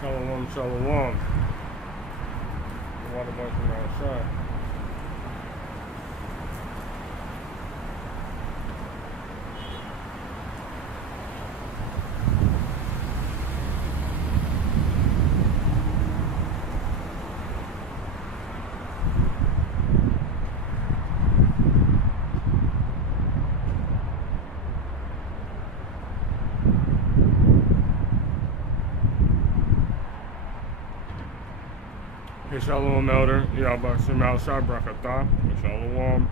Shalom, shalom. The water boy from outside. Hey, shalom, elder. Yahbashim al-Shah Brakatah. Shalom,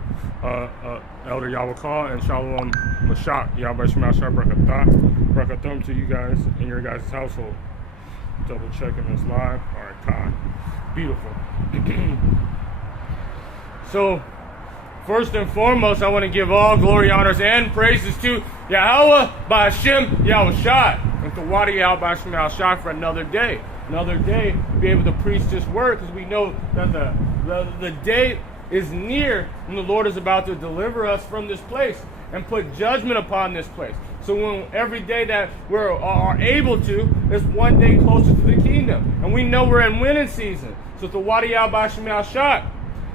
elder Yahweh and shalom, Mashak. Yahbashim al-Shah Brakatah. Brakathum to you guys in your guys' household. Double checking this live. All right, Kai. Beautiful. So, first and foremost, I want to give all glory, honors, and praises to Yahweh, Ba'ashem, Yahushua, and to Wadi Yahbashim al-Shah for another day. Another day to be able to preach this word, because we know that the day is near and the Lord is about to deliver us from this place and put judgment upon this place. So when every day that we are able to is one day closer to the kingdom. And we know we're in winning season. So to Wadi Al-Bashim al-Shah,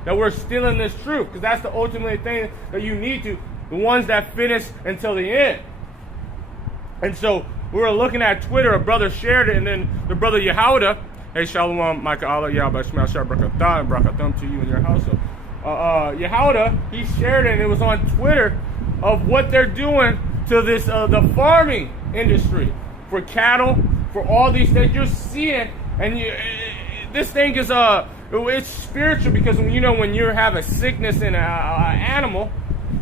that we're still in this truth, because that's the ultimate thing that you need to, the ones that finish until the end. And so we were looking at Twitter, a brother shared it, and then the brother Yehuda, hey, shalom, Micah Allah, Yahbashim al-Shah Brakatah, and Brakathum to you and your household. Yehuda, he shared it, and it was on Twitter, of what they're doing to this, the farming industry, for cattle, for all these things. You're seeing, and this thing is, it's spiritual, because when you have a sickness in an animal,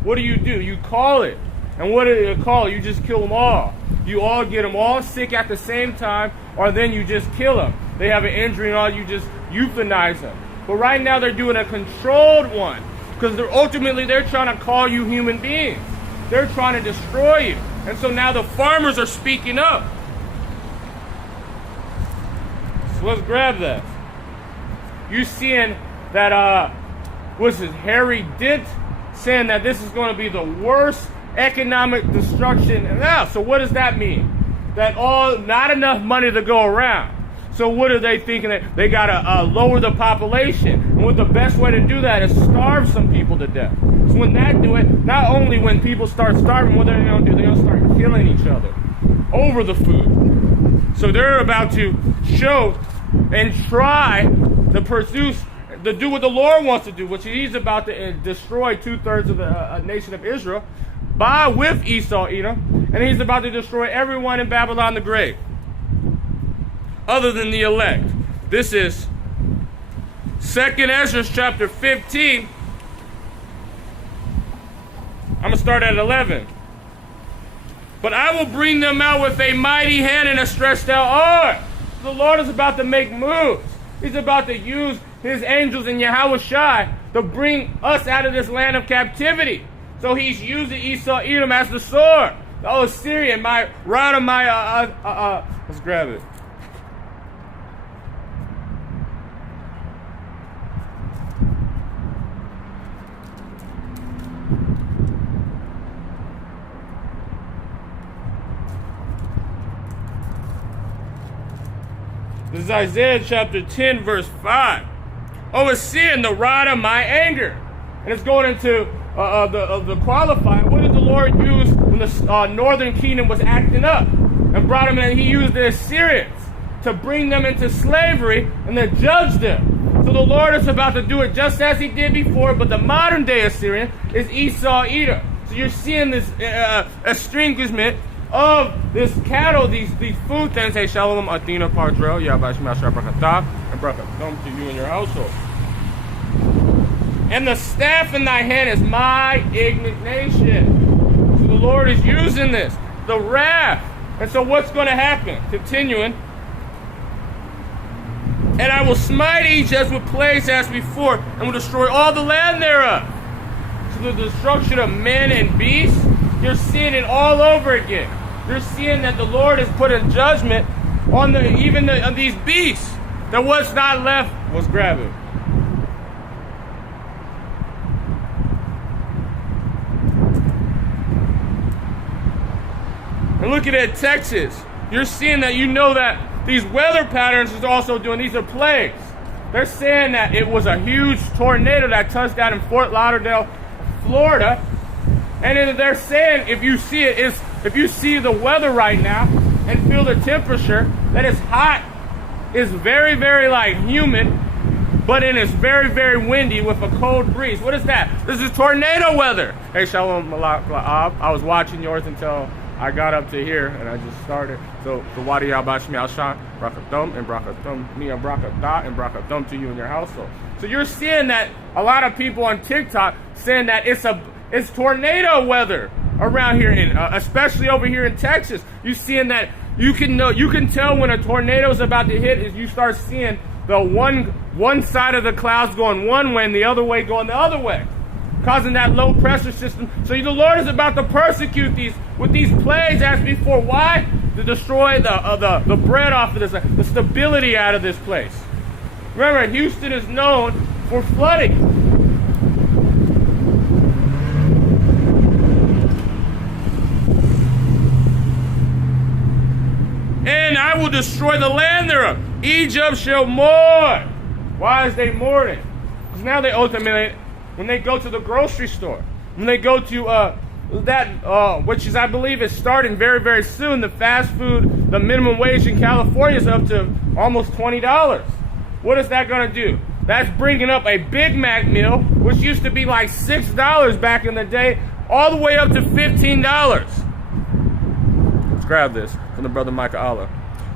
what do? You call it. And what do you call it? You just kill them all. You all get them all sick at the same time, or then you just kill them. They have an injury and all, you just euthanize them. But right now they're doing a controlled one, because they're trying to call you human beings. They're trying to destroy you. And so now the farmers are speaking up. So let's grab that. You seeing that, what's his, Harry Dent, saying that this is going to be the worst economic destruction. Now, so what does that mean? That not enough money to go around. So what are they thinking? That they got to lower the population. And what the best way to do that is starve some people to death. So when that do it, not only when people start starving, what they're going to do, they're going to start killing each other over the food. So they're about to show and try to do what the Lord wants to do, which he's about to destroy 2/3 of the nation of Israel with Esau, Edom, and he's about to destroy everyone in Babylon the Great, other than the elect. This is 2nd Ezra chapter 15. I'm going to start at 11. But I will bring them out with a mighty hand and a stretched out arm. The Lord is about to make moves. He's about to use his angels in Yahushua to bring us out of this land of captivity. So he's using Esau, Edom as the sword. The Assyrian, my rod of my, let's grab it. This is Isaiah chapter 10, verse 5. Assyrian, the rod of my anger. And it's going into the qualifier. What did the Lord use when the northern kingdom was acting up and brought them in? He used the Assyrians to bring them into slavery and to judge them. So the Lord is about to do it just as he did before, but the modern day Assyrian is Esau, Edom. So you're seeing this extinguishment of this cattle, these food things. Hey, shalom, Athena, Pardrell, Yahbashim al-Shah Brakatah, and Brakathum to you and your household. And the staff in thy hand is my indignation. So the Lord is using this, the wrath. And so what's going to happen? Continuing. And I will smite each as with plagues as before, and will destroy all the land thereof. So the destruction of men and beasts, you're seeing it all over again. You're seeing that the Lord is putting judgment on on these beasts. That what's not left was grab it. And looking at Texas, you're seeing that, that these weather patterns is also doing, these are plagues. They're saying that it was a huge tornado that touched down in Fort Lauderdale, Florida. And then they're saying if you see it, if you see the weather right now and feel the temperature, that it's hot, it's very, very like humid, but it is very, very windy with a cold breeze. What is that? This is tornado weather. Hey, Shalom Malak La'ab. I was watching yours until I got up to here and I just started. So the Wadi Al-Bashmi Al-Shan, Brakathum, and Brakathum, Mia Brakathah, and Brakathum to you and your household. So you're seeing that a lot of people on TikTok saying that it's tornado weather around here, especially over here in Texas. You seeing that you can tell when a tornado is about to hit is you start seeing the one side of the clouds going one way and the other way going the other way, causing that low pressure system. So the Lord is about to persecute these with these plagues as before. Why? To destroy the bread off of this, the stability out of this place. Remember, Houston is known for flooding. And I will destroy the land thereof. Egypt shall mourn. Why is they mourning? Because now they ultimately, when they go to the grocery store, when they go to which is, I believe, is starting very, very soon, the fast food, the minimum wage in California is up to almost $20. What is that going to do? That's bringing up a Big Mac meal, which used to be like $6 back in the day, all the way up to $15. Let's grab this from the brother Micah Allah.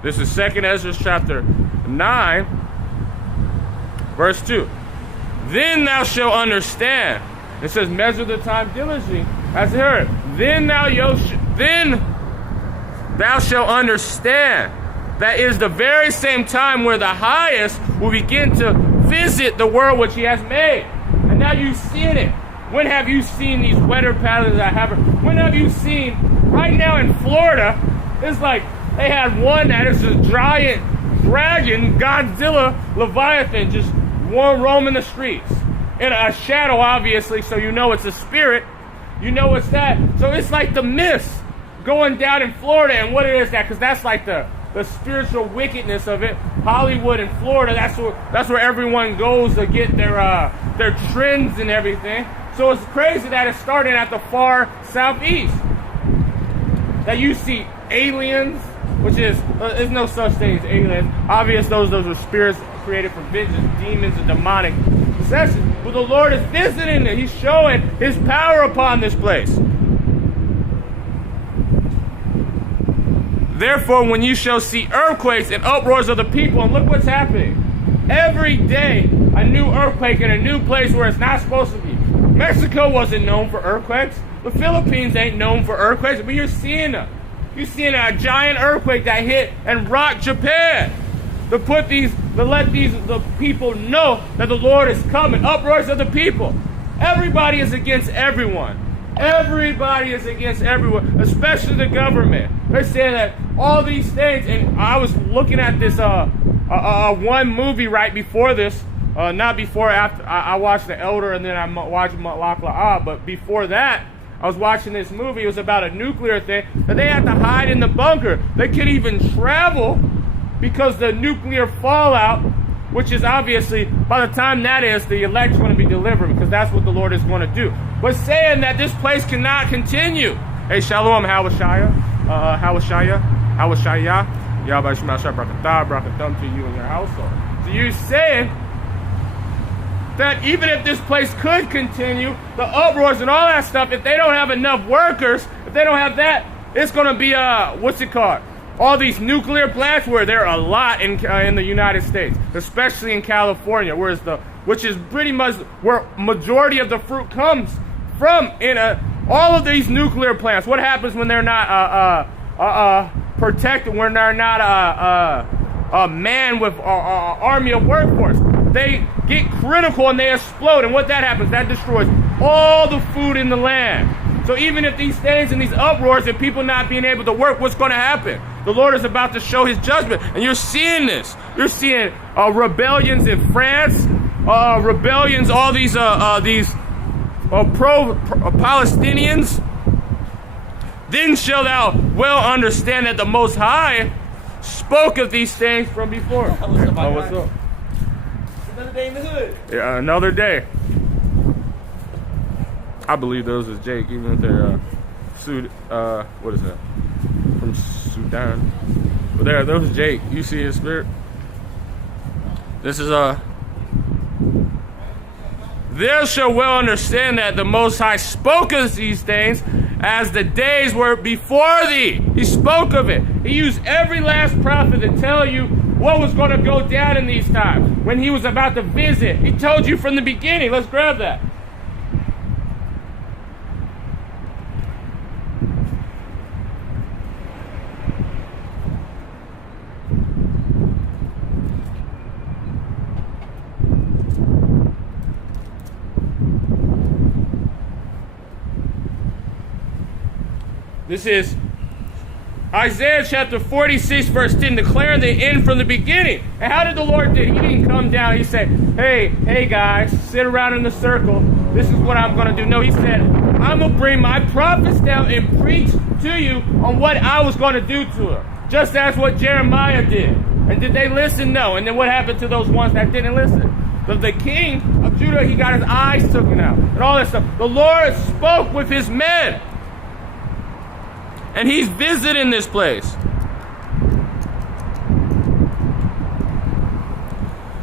This is 2nd Ezra chapter 9, verse 2. Then thou shalt understand. It says, measure the time diligently, as it heard. Then thou shalt understand. That is the very same time where the highest will begin to visit the world which he has made. And now you've seen it. When have you seen these weather patterns that have? When have you seen, right now in Florida, it's like they had one that is a giant dragon, Godzilla, Leviathan, just roaming the streets. In a shadow, obviously, so you know it's a spirit. You know it's that. So it's like the mist going down in Florida. And what is that? Because that's like the spiritual wickedness of it. Hollywood and Florida, that's where everyone goes to get their trends and everything. So it's crazy that it's starting at the far southeast. That you see aliens, which is there's no such thing as aliens. Obvious those are spirits created from vengeance, demons, and demonic possession. But the Lord is visiting it. He's showing his power upon this place. Therefore, when you shall see earthquakes and uproars of the people, and look what's happening. Every day, a new earthquake in a new place where it's not supposed to be. Mexico wasn't known for earthquakes. The Philippines ain't known for earthquakes, but you're seeing them. You're seeing a giant earthquake that hit and rocked Japan. To let the people know that the Lord is coming. Uproars of the people. Everybody is against everyone. Everybody is against everyone, especially the government. They're saying that all these things, and I was looking at this one movie right before this, not before, after I watched The Elder and then I watched Malak La'ab, but before that, I was watching this movie. It was about a nuclear thing that they had to hide in the bunker. They couldn't even travel because the nuclear fallout, which is obviously, by the time that is, the elect's going to be delivered because that's what the Lord is going to do. But saying that this place cannot continue. Hey, Shalom, Hawashaya, Yahweh Shema Shah Brakatah, Brakathum to you and your household. So you're saying that even if this place could continue, the uproars and all that stuff, if they don't have enough workers, if they don't have that, it's going to be, what's it called? All these nuclear plants, where there are a lot in the United States, especially in California, which is pretty much where majority of the fruit comes from. In all of these nuclear plants, what happens when they're not protected? When they're not a man with army of workforce, they get critical and they explode. And what that happens, that destroys all the food in the land. So even if these things and these uproars and people not being able to work, what's going to happen? The Lord is about to show his judgment. And you're seeing this. You're seeing rebellions in France, rebellions, all these pro-Palestinians. Then shalt thou well understand that the Most High spoke of these things from before. What's up, What's up? It's another day in the hood. Yeah, another day. I believe those is Jake, even if they're what is that? From Sudan. But there, those is Jake. You see his spirit. This is Thou shalt well understand that the Most High spoke of these things as the days were before thee. He spoke of it. He used every last prophet to tell you what was going to go down in these times. When he was about to visit, he told you from the beginning. Let's grab that. This is Isaiah chapter 46, verse 10, declaring the end from the beginning. And how did the Lord do? He didn't come down. He said, hey guys, sit around in a circle. This is what I'm going to do. No, he said, I'm going to bring my prophets down and preach to you on what I was going to do to them. Just as what Jeremiah did. And did they listen? No. And then what happened to those ones that didn't listen? The king of Judah, he got his eyes taken out and all that stuff. The Lord spoke with his men. And he's visiting this place.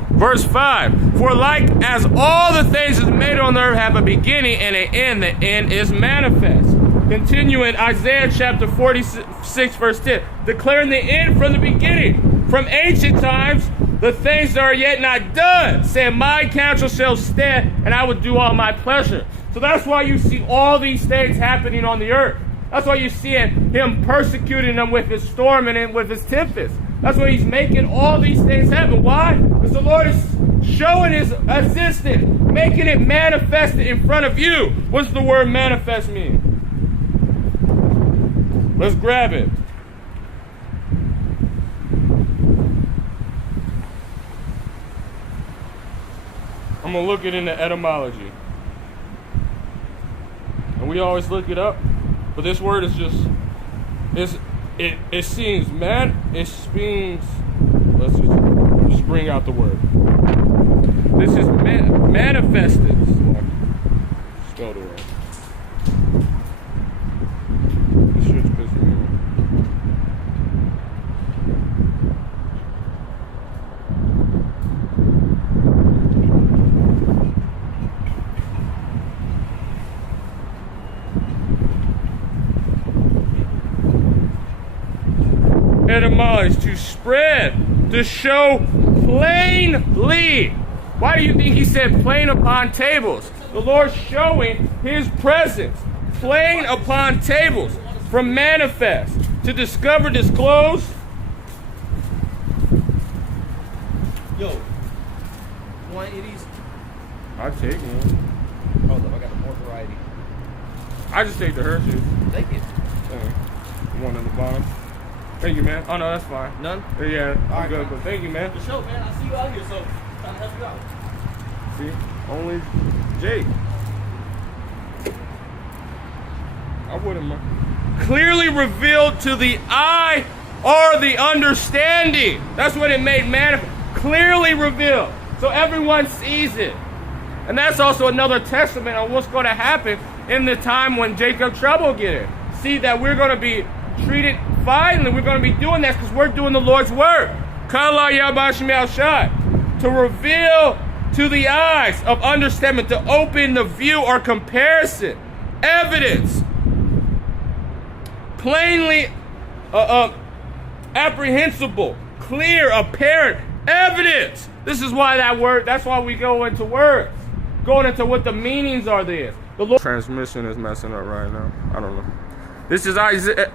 Verse 5. For like as all the things that are made on earth have a beginning and an end, the end is manifest. Continuing Isaiah chapter 46, verse 10. Declaring the end from the beginning. From ancient times, the things that are yet not done. Saying, my counsel shall stand, and I will do all my pleasure. So that's why you see all these things happening on the earth. That's why you're seeing him persecuting them with his storm and with his tempest. That's why he's making all these things happen. Why? Because the Lord is showing his existence, making it manifested in front of you. What's the word manifest mean? Let's grab it. I'm going to look it in the etymology. And we always look it up. But this word is just, it seems, let's just bring out the word. This is manifested. Spelled it right. This shit's pissing me off. Etymology, to spread, to show plainly. Why do you think he said plain upon tables? The Lord showing his presence, plain upon tables, from manifest, to discover, disclose. Yo, one of these? I'll take one. Hold up, I got more variety. I just take the Hershey's. Take it. One on the bottom. Thank you, man. Oh, no, that's fine. None? Yeah, I'm right, good, but thank you, man. For sure, man. I see you out here, so trying to help you out. See? Only Jake. I wouldn't mind. Clearly revealed to the eye or the understanding. That's what it made manifest. Clearly revealed. So everyone sees it. And that's also another testament on what's going to happen in the time when Jacob trouble get it. See that we're going to be treated finally. We're going to be doing that because we're doing the Lord's work. To reveal to the eyes of understanding, to open the view or comparison, evidence, plainly apprehensible, clear, apparent, evidence. This is why that word, that's why we go into words, going into what the meanings are there. The Lord transmission is messing up right now. I don't know. This is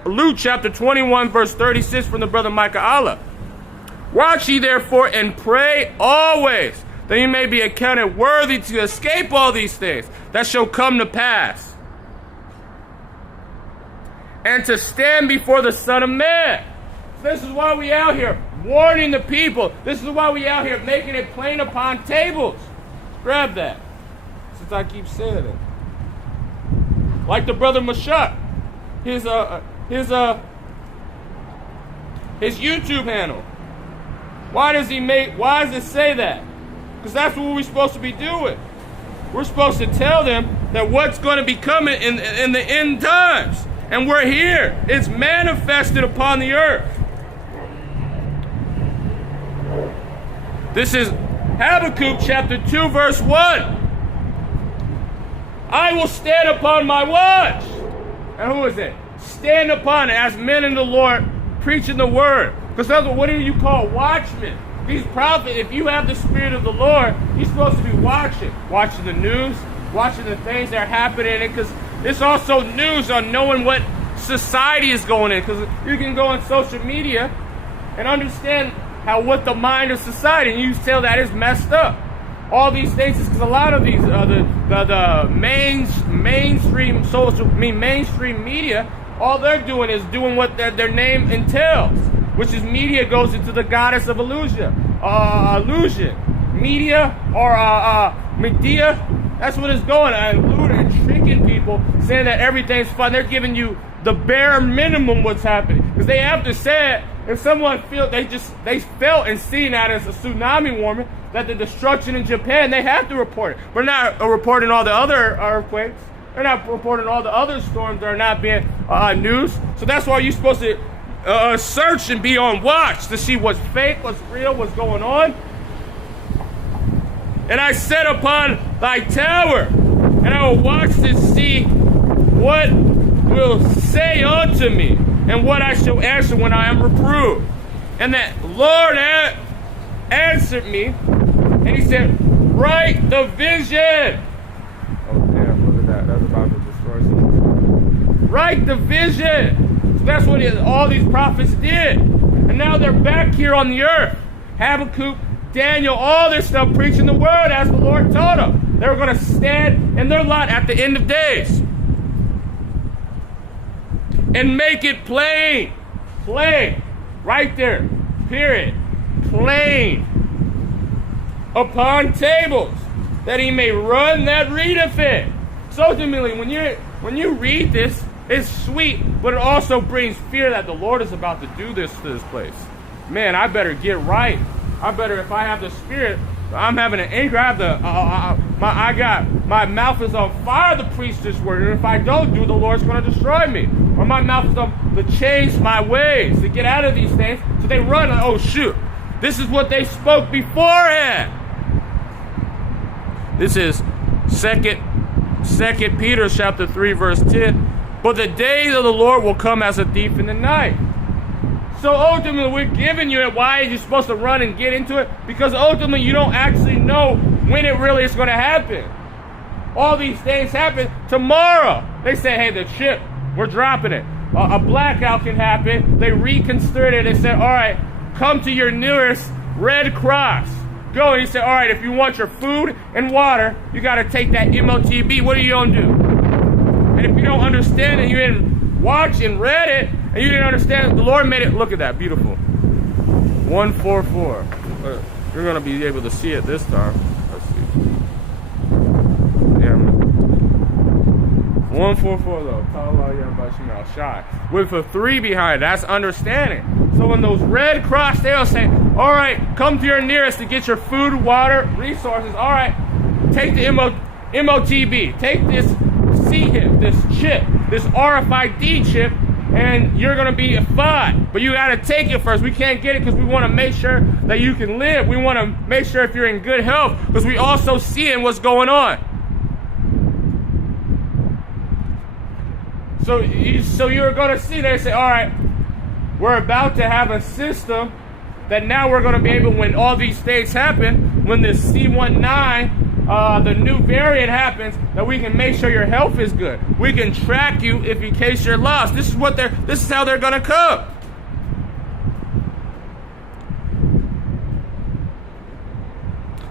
Luke chapter 21, verse 36 from the brother Micah Allah. Watch ye therefore and pray always, that ye may be accounted worthy to escape all these things that shall come to pass, and to stand before the Son of Man. This is why we out here warning the people. This is why we out here making it plain upon tables. Grab that, since I keep saying it. Like the brother Mashak. His his YouTube handle. Why does it say that? Because that's what we're supposed to be doing. We're supposed to tell them that what's going to be coming in the end times. And we're here. It's manifested upon the earth. This is Habakkuk chapter 2 verse 1. I will stand upon my watch. And who is it? Stand upon it as men in the Lord preaching the word. Because that's what do you call watchmen? These prophets, if you have the Spirit of the Lord, you're supposed to be watching the news, watching the things that are happening. Because it's also news on knowing what society is going in. Because you can go on social media and understand what the mind of society, and you tell that is messed up. All these things is because a lot of these the mainstream media, all they're doing is doing what their name entails, which is media goes into the goddess of illusion. Media or media, that's what it's going on. Eluding, tricking people, saying that everything's fun. They're giving you the bare minimum what's happening. Because they have to say it, if someone they felt and seen that as a tsunami warning, that the destruction in Japan, they have to report it. We're not reporting all the other earthquakes. They're not reporting all the other storms that are not being news. So that's why you're supposed to search and be on watch to see what's fake, what's real, what's going on. And I set upon thy tower, and I will watch to see what will say unto me, and what I shall answer when I am reproved. And that Lord answered me, and he said, write the vision. Oh damn, look at that. That's about to destroy something. Write the vision. So that's what all these prophets did. And now they're back here on the earth. Habakkuk, Daniel, all this stuff, preaching the word as the Lord taught them. They were going to stand in their lot at the end of days. And make it plain. Plain. Right there. Period. Plain. Upon tables, that he may run that readeth it. So ultimately, when you read this, it's sweet, but it also brings fear that the Lord is about to do this to this place. Man, I better get right. I better, if I have the Spirit, I'm having an anchor. I have my mouth is on fire to preach this word, and if I don't do, the Lord's going to destroy me. Or my mouth is on to change my ways, to get out of these things. So they run. Oh shoot, this is what they spoke beforehand. This is Second Peter chapter 3 verse 10. But the day of the Lord will come as a thief in the night. So ultimately, we're giving you it. Why are you supposed to run and get into it? Because ultimately, you don't actually know when it really is going to happen. All these things happen tomorrow. They say, hey, the ship, we're dropping it. A blackout can happen. They reconsidered it. They said, all right, come to your nearest Red Cross. Go. And he said, all right, if you want your food and water, you got to take that MOTB. What are you going to do? And if you don't understand it, you didn't watch and read it, and you didn't understand, the Lord made it. Look at that, beautiful. 144. You're going to be able to see it this time. Let's see. Yeah. 144 though. Shy. With a 3 behind, that's understanding. So when those Red Cross, they'll say, all right, come to your nearest to get your food, water, resources. All right, take the MOTB. Take this C-HIP, this chip, this RFID chip, and you're going to be fine. But you got to take it first. We can't get it because we want to make sure that you can live. We want to make sure if you're in good health, because we also seeing what's going on. So you're going to see, they say, all right, we're about to have a system that now we're going to be able, when all these things happen, when this C19, the new variant happens, that we can make sure your health is good. We can track you if in case you're lost. This is how they're going to come.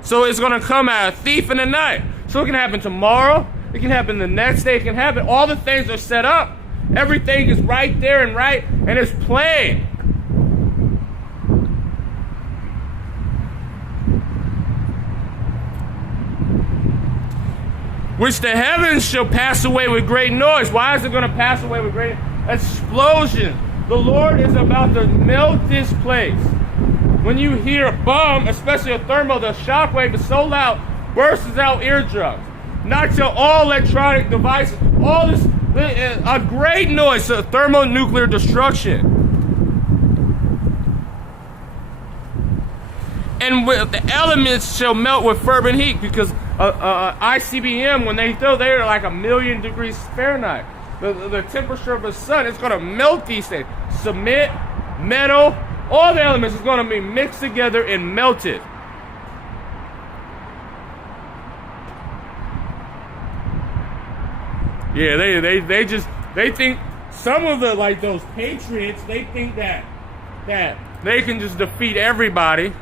So it's going to come at a thief in the night. So it can happen tomorrow. It can happen the next day. It can happen. All the things are set up. Everything is right there and it's plain. Which the heavens shall pass away with great noise. Why is it going to pass away with great explosion? The Lord is about to melt this place. When you hear a bomb, especially a thermal, the shockwave is so loud, bursts out eardrums, knocks out all electronic devices, all this, a great noise, thermonuclear destruction. And the elements shall melt with fervent heat, because ICBM, when they throw, they're like 1,000,000 degrees Fahrenheit. The temperature of the sun is going to melt these things. Cement, metal, all the elements is going to be mixed together and melted. Yeah, they think some of the, like those patriots, they think that they can just defeat everybody.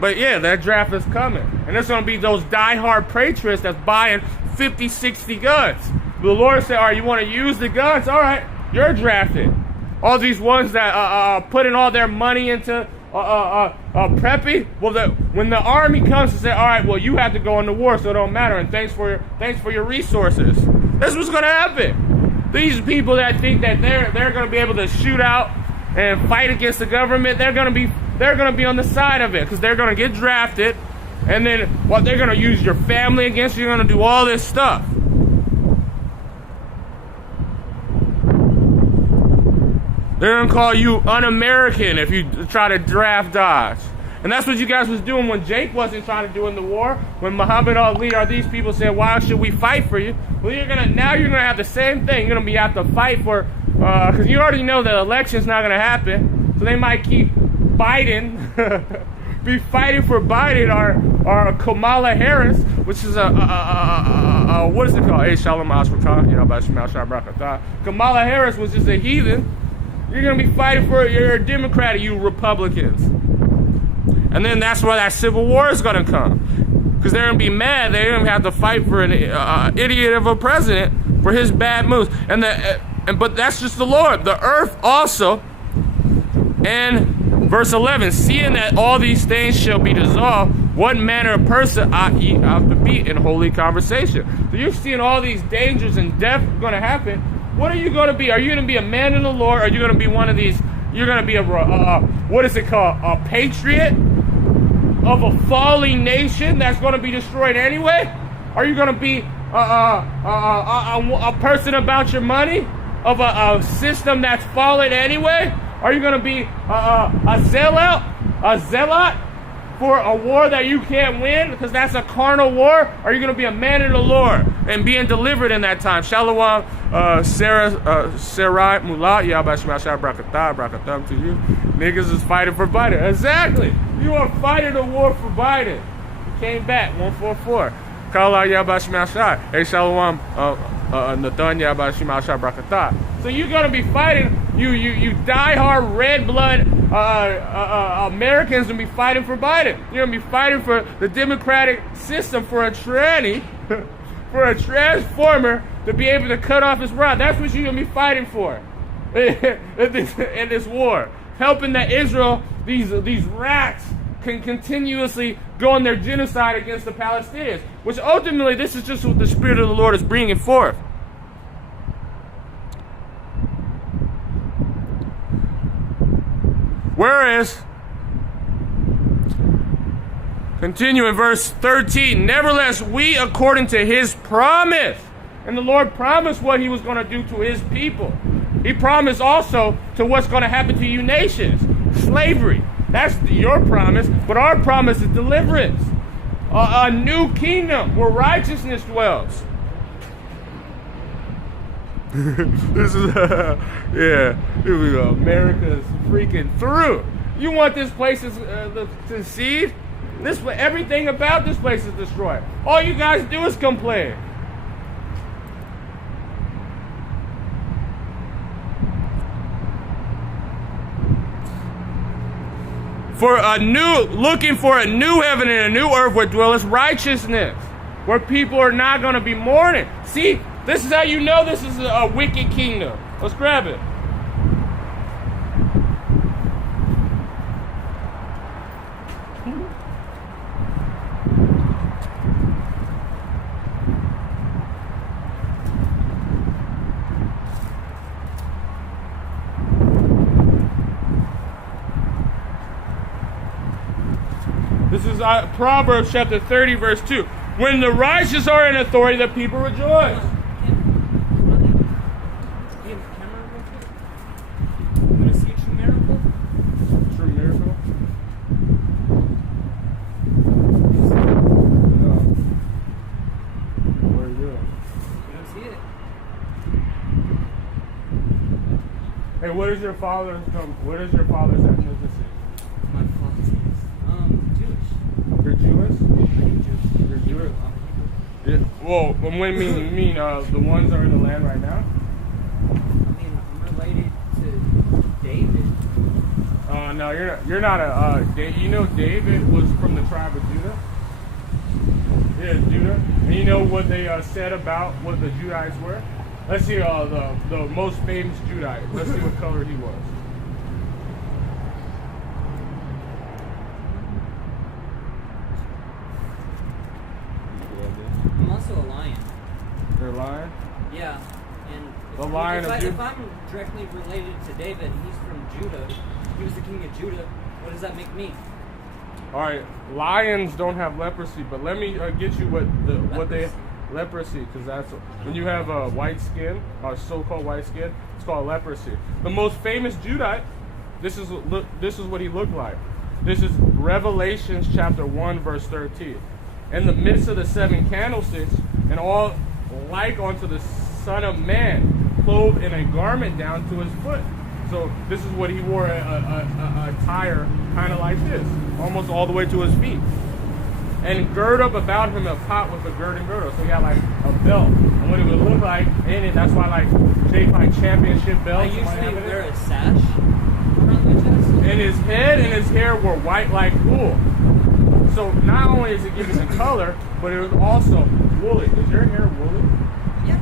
But yeah, that draft is coming. And there's going to be those diehard patriots that's buying 50, 60 guns. The Lord said, all right, you want to use the guns? All right, you're drafted. All these ones that putting all their money into prepping, well, when the army comes and say, all right, well, you have to go into war, so it don't matter, and thanks for your resources. That's what's going to happen. These people that think that they're going to be able to shoot out and fight against the government, they're going to be on the side of it, because they're going to get drafted, and then they're going to use your family against you. You're going to do all this stuff. They're going to call you un-American if you try to draft dodge. And that's what you guys was doing when Jake wasn't trying to do in the war. When Muhammad Ali or these people said, why should we fight for you? Well, now you're going to have the same thing. You're going to be out to fight for, because you already know the election's not going to happen. So they might keep Biden, be fighting for Biden or Kamala Harris, which is what is it called? Hey, Shalom Ashrakah, Kamala Harris was just a heathen. You're going to be fighting for, you're a Democrat, you Republicans. And then that's where that civil war is going to come. Because they're going to be mad. They're going to have to fight for an idiot of a president for his bad moves. But that's just the Lord. The earth also, and verse 11, seeing that all these things shall be dissolved, what manner of person ought ye out to be in holy conversation? So you're seeing all these dangers and death going to happen. What are you going to be? Are you going to be a man in the Lord? Or are you going to be one of these? You're going to be what is it called? A patriot of a falling nation that's going to be destroyed anyway? Are you going to be a person about your money of a system that's fallen anyway? Are you going to be a zealot for a war that you can't win because that's a carnal war? Are you going to be a man in the Lord and being delivered in that time? Shalom, Sarai, Mulat, Yabashmasha, Brakatham to you. Niggas is fighting for Biden. Exactly. You are fighting a war for Biden. He came back, 144. Kala Yabashmasha. Hey, Shalom, Nathan Yabashmasha, Brakatham. So you're going to be fighting, you diehard red blood Americans will be fighting for Biden. You're going to be fighting for the democratic system, for a tranny, for a transformer to be able to cut off his rod. That's what you're going to be fighting for in this war. Helping that Israel, these rats, can continuously go on their genocide against the Palestinians. Which ultimately, this is just what the Spirit of the Lord is bringing forth. Whereas, continue in verse 13, nevertheless, we according to his promise, and the Lord promised what he was going to do to his people. He promised also to what's going to happen to you nations. Slavery, that's your promise, but our promise is deliverance. A new kingdom where righteousness dwells. This is, yeah, here we go. America's freaking through. You want this place to succeed? Everything about this place is destroyed. All you guys do is complain. Looking for a new heaven and a new earth where dwelleth righteousness, where people are not going to be mourning. See, this is how you know this is a wicked kingdom. Let's grab it. This is Proverbs chapter 30, verse 2. When the righteous are in authority, the people rejoice. Hey, what is your father's ethnicity? My father's Jewish. You're Jewish? I'm Jewish. You're Jewish? I'm Hebrew. Yeah. Well, when you mean the ones that are in the land right now? I mean, I'm related to David. No, you're not a. You know, David was from the tribe of Judah. Yeah, Judah. And you know what they said about what the Judites were? Let's see the most famous Judite. Let's see what color he was. I'm also a lion. You're a lion? Yeah. And The lion of Judah. if I'm directly related to David, he's from Judah. He was the king of Judah. What does that make me? All right, lions don't have leprosy, but let me get you leprosy, because that's when you have white skin, or so-called white skin. It's called leprosy. The most famous Judite. This is what he looked like. This is Revelations chapter 1, verse 13. In the midst of the 7 candlesticks, and all like unto the Son of Man, clothed in a garment down to his foot. So this is what he wore, a attire kind of like this, almost all the way to his feet. And gird up about him a pot with a girding girdle. So he had like a belt. And what it would look like in it, that's why like shaped like championship belts. I usually wear a sash around my chest. And his head and his hair were white like wool. So not only is it giving the color, but it was also woolly. Is your hair woolly? Yeah.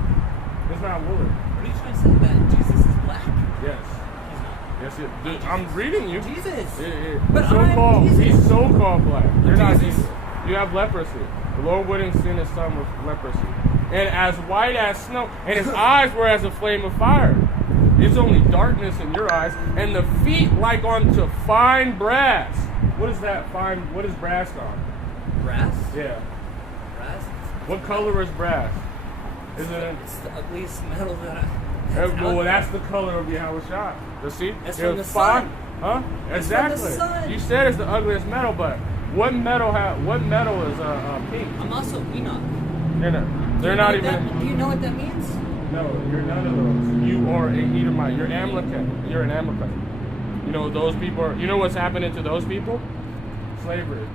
It's not woolly. What are you trying to say? That Jesus is black? Yes. Yes, I'm reading you. Jesus. But he's so-called black. You're not Jesus. You have leprosy. The Lord wouldn't send his son with leprosy. And as white as snow. And his eyes were as a flame of fire. It's only darkness in your eyes. And the feet like unto fine brass. What is that fine? What is brass on? Brass? Yeah. Brass? What color is brass? Isn't it? It's the ugliest metal that Well, that's the color of Yahweh Shah. You see? It's from the sun. Huh? It's Exactly. from the sun. You said it's the ugliest metal, but what metal is pink? I'm also Enoch. They're not even. Do you know what that means? No, you're none of those. You are an Edomite. You're Amalekite. You're an Amalekite. You know those people. You know what's happening to those people? Slavery.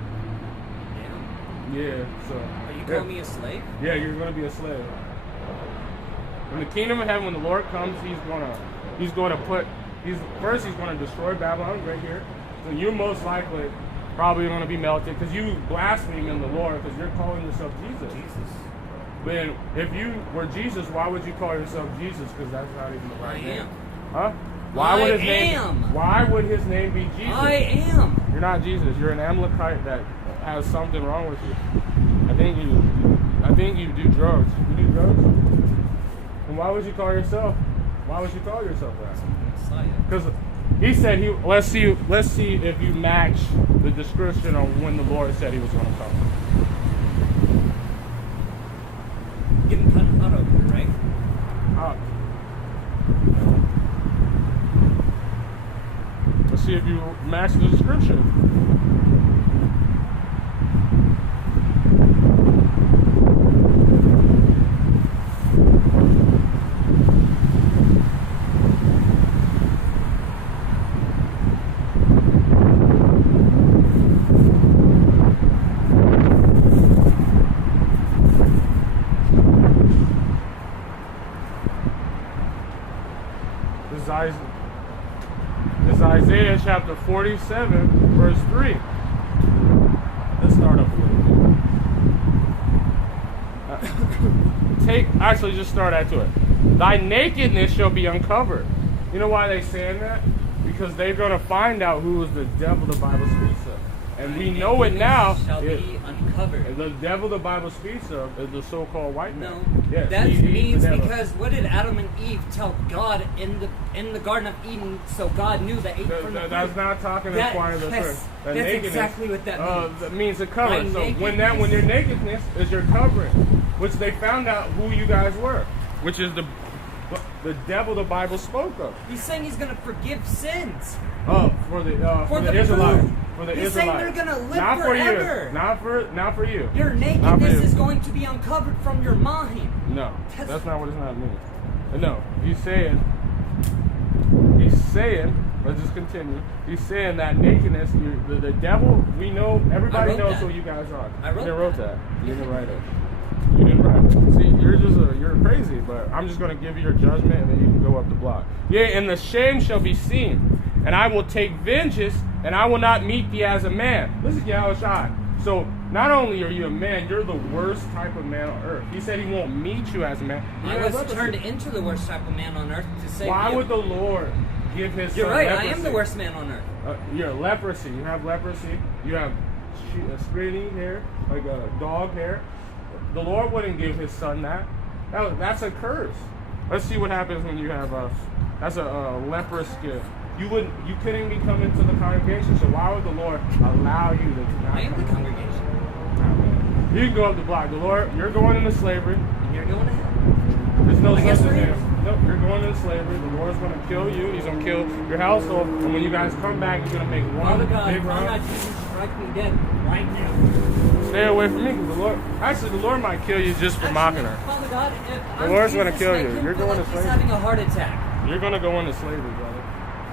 Yeah. So. Are you calling me a slave? Yeah, you're going to be a slave. In the kingdom of heaven, when the Lord comes, he's going to destroy Babylon right here. So you're most likely probably going to be melted because you blaspheme in the Lord because you're calling yourself Jesus. Then if you were Jesus, why would you call yourself Jesus? Because that's not even the right name. Huh? Why would his name be Jesus? I am. You're not Jesus. You're an Amalekite that has something wrong with you. I think you do drugs. You do drugs? And why would you call yourself that? Because he said let's see if you match the description on when the Lord said he was going to come. Getting cut out over, right? Let's see if you match the description. This is Isaiah chapter 47, verse 3. Let's start up a little bit. Just start to it. Thy nakedness shall be uncovered. You know why they saying that? Because they're going to find out who is the devil the Bible speaks of. And we know it now. Shall be uncovered. The devil the Bible speaks of is the so-called white man. No, Yes, that he's means the devil. because what did Adam and Eve tell God in the Garden of Eden? So God knew they ate from the fruit. That's not talking as far as the first. That's exactly what that means. That means a cover. My So when nakedness- your nakedness is your covering, which they found out who you guys were, which is the devil the Bible spoke of. He's saying he's going to forgive sins. Oh, for the Israelites. food. For the He's saying Israelites. they're gonna live not forever. For you. Not for you. Your Not for nakedness you. is going to be uncovered from your mind. No, that's not what it's not meaning. No, he's saying, let's just continue. He's saying that nakedness, the devil, we know, everybody knows who you guys are. You didn't wrote that. You didn't write it. You didn't write it. See, you're crazy, but I'm just going to give you your judgment and then you can go up the block. Yeah, and the shame shall be seen, and I will take vengeance, and I will not meet thee as a man. This is Yahushua. So not only are you a man, you're the worst type of man on earth. He said he won't meet you as a man. I was turned into the worst type of man on earth to save Why you. would the Lord give his You're son right, leprosy? I am the worst man on earth. You're leprosy. You have leprosy. You have springy hair, like a dog hair. The Lord wouldn't give his son that. That's a curse. Let's see what happens when you have that's a leprous skin. You couldn't even come into the congregation. So why would the Lord allow you to not I am come the in? congregation. You can go up the block. The Lord, you're going into slavery. And you're going to hell. There's no I guess such we're thing. here. Nope, you're going into slavery. The Lord's going to kill you. He's going to kill your household. And when you guys come back, he's going to make one Father God, big Father round. God, Jesus, strike me dead right now. Stay away from me, because the Lord might kill you just for mocking her. Father God, if The I'm Lord's gonna Jesus, kill make you. him You're feel going like to he's slavery. having a heart attack. You're going to go into slavery, brother.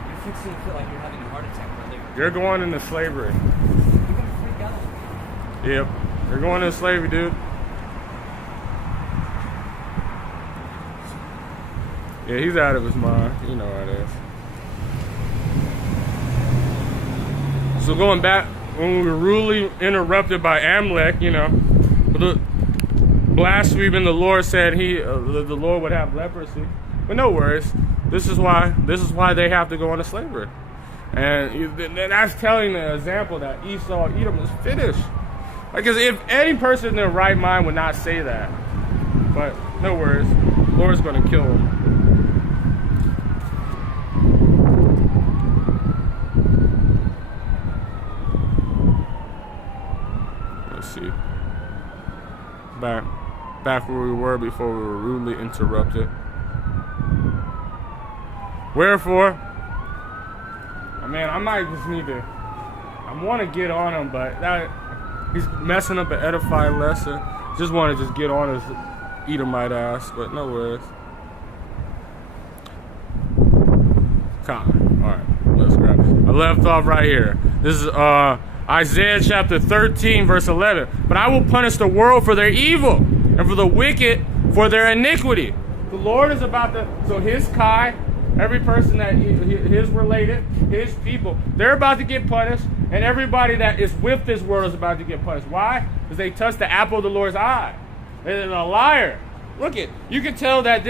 You're fixing to feel like you're having a heart attack, brother. You're going into slavery. You're gonna freak out. Yep. You're going into slavery, dude. Yeah, he's out of his mind. You know how it is. So going back, when we were rudely interrupted by Amalek, the blaspheming the Lord said the Lord would have leprosy. But no worries. This is why they have to go into slavery. And that's telling the example that Esau, Edom is finished. Because if any person in their right mind would not say that. But no worries. The Lord's going to kill him. Let's see. Back where we were before we were rudely interrupted. Wherefore, man, I might just need to. I want to get on him, but he's messing up an edifying lesson. Just want to get on his Edomite ass, but no worries. All right, let's grab it. I left off right here. This is Isaiah chapter 13, verse 11. But I will punish the world for their evil, and for the wicked for their iniquity. The Lord is about to. So his Kai. Every person that is related, his people, they're about to get punished, and everybody that is with this world is about to get punished. Why? Because they touched the apple of the Lord's eye. They're a liar. Look it. You can tell that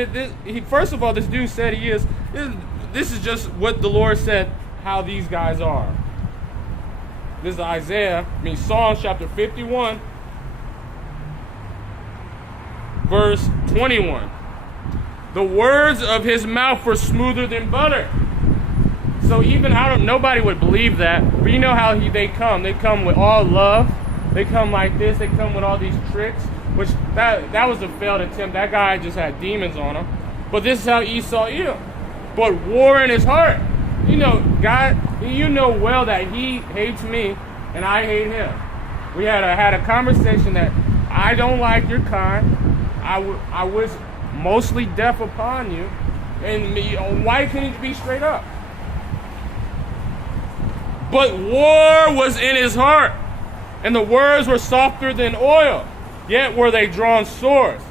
first of all, this dude said he is. This is just what the Lord said. How these guys are. This is Psalm chapter 51, verse 21. The words of his mouth were smoother than butter. So even nobody would believe that. But you know how they come. They come with all love. They come like this. They come with all these tricks. Which that was a failed attempt. That guy just had demons on him. But this is how Esau is. But war in his heart. God, you know well that he hates me and I hate him. We had a conversation that I don't like your kind. I was mostly deaf upon you, and why couldn't you be straight up? But war was in his heart, and the words were softer than oil, yet were they drawn swords.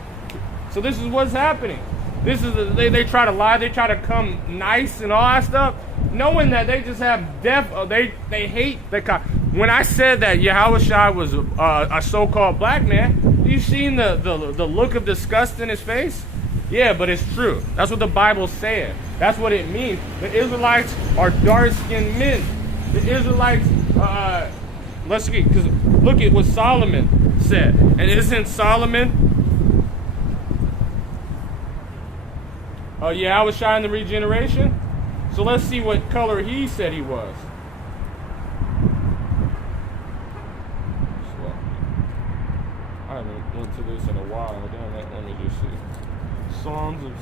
So this is what's happening. This is they try to lie, they try to come nice and all that stuff, knowing that they just have death. They hate the kind. When I said that Yahushua was a so-called black man, you seen the look of disgust in his face? Yeah, but it's true. That's what the Bible's saying. That's what it means. The Israelites are dark-skinned men. The Israelites let's see, because look at what Solomon said. And isn't Solomon I was shy in the regeneration? So let's see what color he said he was. I haven't went to this in a while. Damn, let me just see. Songs of...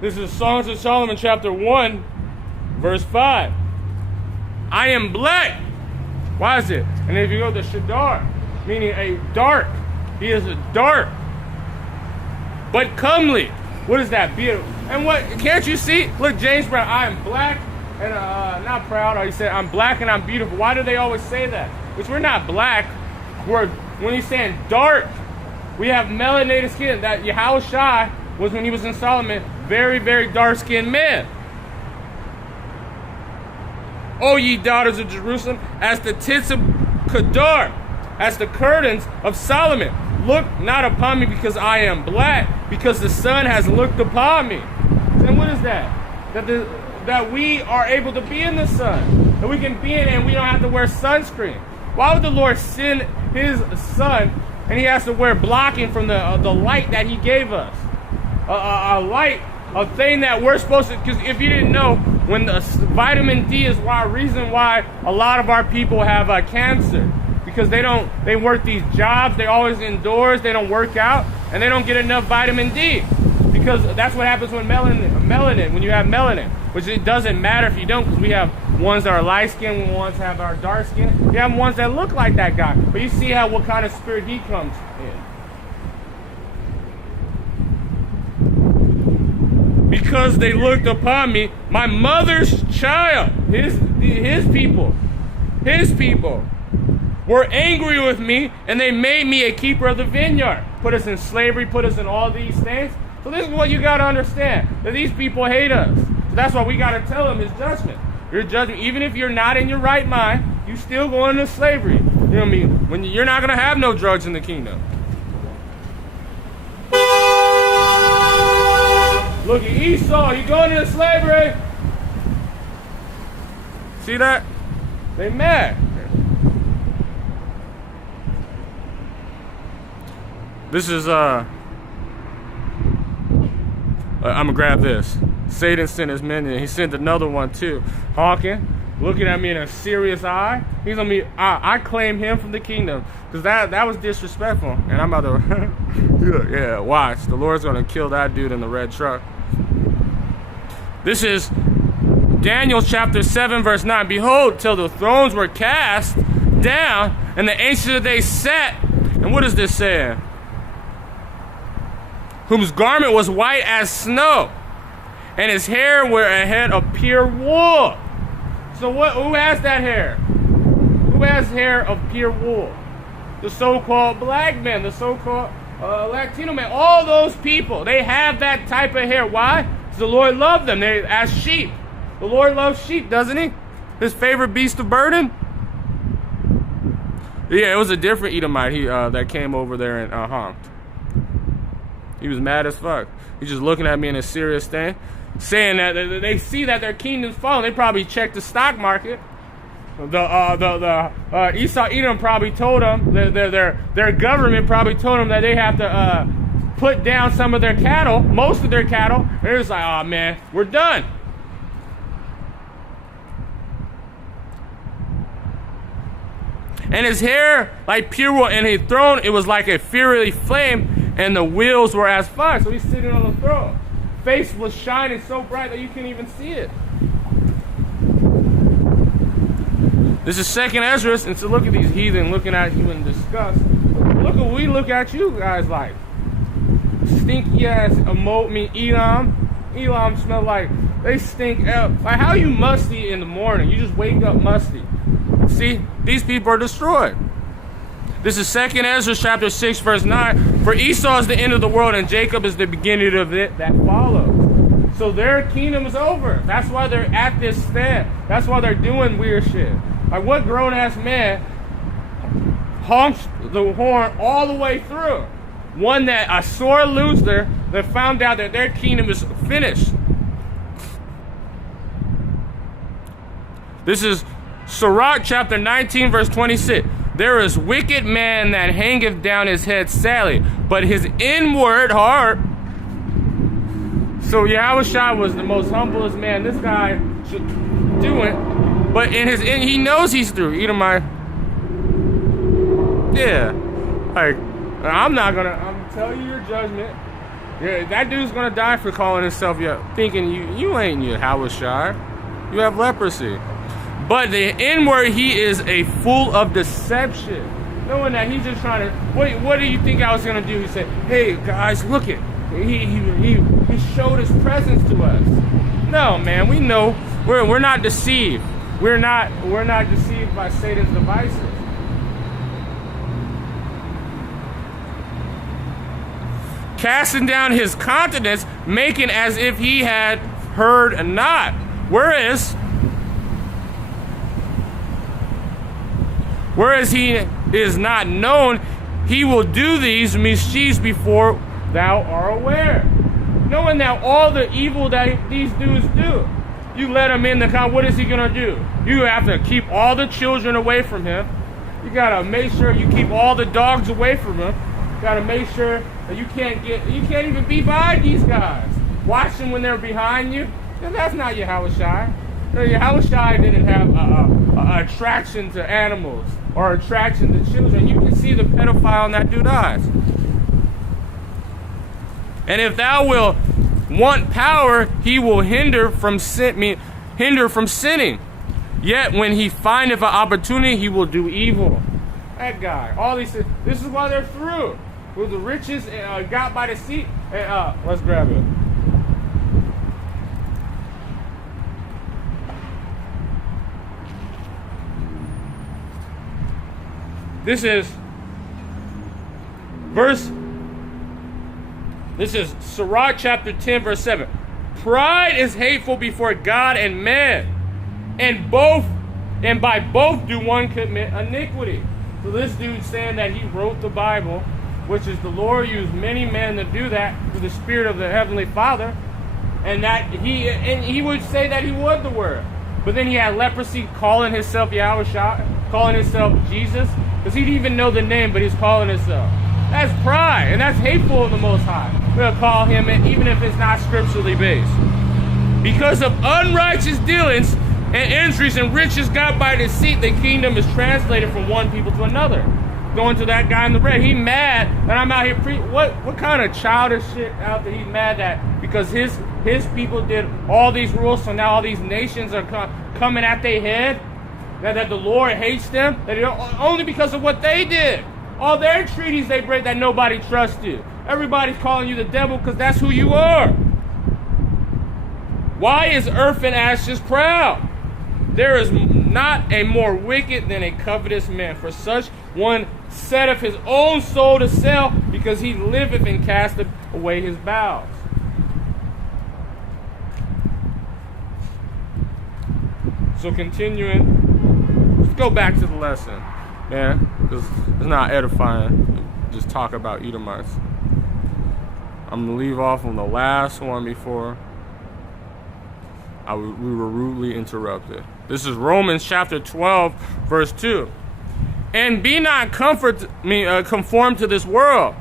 This is Songs of Solomon chapter 1, verse 5. I am black. Why is it? And if you go to Shadar, meaning a dark, he is a dark, but comely. What is that? Beautiful. And what, can't you see? Look, James Brown, I am black and not proud. Or he said, I'm black and I'm beautiful. Why do they always say that? Which we're not black. When he's saying dark, we have melanated skin. That Yahushua was when he was in Solomon, very, very dark-skinned man. O ye daughters of Jerusalem, as the tents of Kedar, as the curtains of Solomon. Look not upon me because I am black, because the sun has looked upon me. And what is that? That we are able to be in the sun. That we can be in it and we don't have to wear sunscreen. Why would the Lord send his son and he has to wear blocking from the light that he gave us? A light, a thing that we're supposed to, because if you didn't know, when the vitamin D is reason why a lot of our people have cancer, because they work these jobs, they're always indoors, they don't work out, and they don't get enough vitamin D, because that's what happens when when you have melanin, which it doesn't matter if you don't, because we have ones that are light skinned, ones that are dark skinned, we have ones that look like that guy, but you see what kind of spirit he comes in. Because they looked upon me, my mother's child, his people were angry with me, and they made me a keeper of the vineyard. Put us in slavery, put us in all these things. So this is what you got to understand, that these people hate us. So that's why we got to tell them his judgment. Your judgment, even if you're not in your right mind, you still going into slavery. You know what I mean? When you're not going to have no drugs in the kingdom. Look at Esau, he going into slavery. See that? They mad. This is I'm gonna grab this. Satan sent his minion. He sent another one too. Honking, looking at me in a serious eye. He's gonna be. I claim him from the kingdom, because that was disrespectful. And I'm about to. Yeah, watch. The Lord's gonna kill that dude in the red truck. This is Daniel chapter 7, verse 9. Behold, till the thrones were cast down, and the ancients of days sat. And what is this saying? Whose garment was white as snow, and his hair were a head of pure wool. So who has that hair? Who has hair of pure wool? The so-called black men, the so-called Latino men, all those people, they have that type of hair. Why? Because the Lord loved them. They as sheep. The Lord loves sheep, doesn't he? His favorite beast of burden? Yeah, it was a different Edomite that came over there and honked. He was mad as fuck. He's just looking at me in a serious thing, saying that they see that their kingdom's falling. They probably checked the stock market. Esau Edom probably told them, their government probably told them that they have to put down some of their cattle, most of their cattle. They're just like, oh man, we're done. And his hair like pure wool, and his throne, it was like a fiery flame, and the wheels were as fire. So he's sitting on the throne. Face was shining so bright that you couldn't even see it. This is 2nd Ezra, and so look at these heathen looking at you in disgust. Look at we look at you guys like. Stinky ass Elam smell like, they stink out. Like, how are you musty in the morning? You just wake up musty. See, these people are destroyed. This is 2nd Ezra chapter 6, verse 9. For Esau is the end of the world, and Jacob is the beginning of it that follows. So their kingdom is over. That's why they're at this stand. That's why they're doing weird shit. Like, what grown-ass man honks the horn all the way through? One that a sore loser that found out that their kingdom is finished. This is Sirach chapter 19, verse 26. There is wicked man that hangeth down his head sadly, but his inward heart. So Yahushua was the most humblest man. This guy should do it, but he knows he's through. Edomite. Yeah, like, I'm telling you your judgment. Yeah, that dude's gonna die for calling himself thinking you ain't Yahushua. You have leprosy. But the inward, he is a fool of deception. Knowing that he's just trying to, what do you think I was going to do? He said, hey, guys, look it. He showed his presence to us. No, man, we know. We're not deceived. We're not deceived by Satan's devices. Casting down his countenance, making as if he had heard not. Whereas he is not known, he will do these mischiefs before thou art aware. Knowing that all the evil that these dudes do, you let him in the what is he going to do? You have to keep all the children away from him. You got to make sure you keep all the dogs away from him. You got to make sure that you can't even be by these guys. Watch them when they're behind you. That's not Yahushua. Yahushua didn't have attraction to animals or attraction to children. You can see the pedophile in that dude's eyes. And if thou wilt want power, he will hinder from sinning. Yet when he findeth an opportunity, he will do evil. That guy. All these things. This is why they're through. With the riches got by the seat. Let's grab it. This is Sirach chapter 10, verse 7. Pride is hateful before God and man, and by both do one commit iniquity. So this dude's saying that he wrote the Bible, which is the Lord used many men to do that through the Spirit of the Heavenly Father, and that he would say that he was the Word. But then he had leprosy, calling himself Yahushua, calling himself Jesus, because he didn't even know the name, but he's calling himself. That's pride, and that's hateful of the Most High. We're going to call him, even if it's not scripturally based. Because of unrighteous dealings and injuries and riches got by deceit, the kingdom is translated from one people to another. Going to that guy in the red, he mad that I'm out here what kind of childish shit out there? He's mad that because his people did all these rules, so now all these nations are coming at their head. That the Lord hates them, only because of what they did. All their treaties they break, that nobody trusts you. Everybody's calling you the devil because that's who you are. Why is earth and ashes proud? There is not a more wicked than a covetous man, for such one setteth his own soul to sell, because he liveth and casteth away his bowels. So continuing, let's go back to the lesson, man, because it's not edifying to just talk about Edomites. I'm going to leave off on the last one before we were rudely interrupted. This is Romans chapter 12, verse 2. And be not conformed to this world.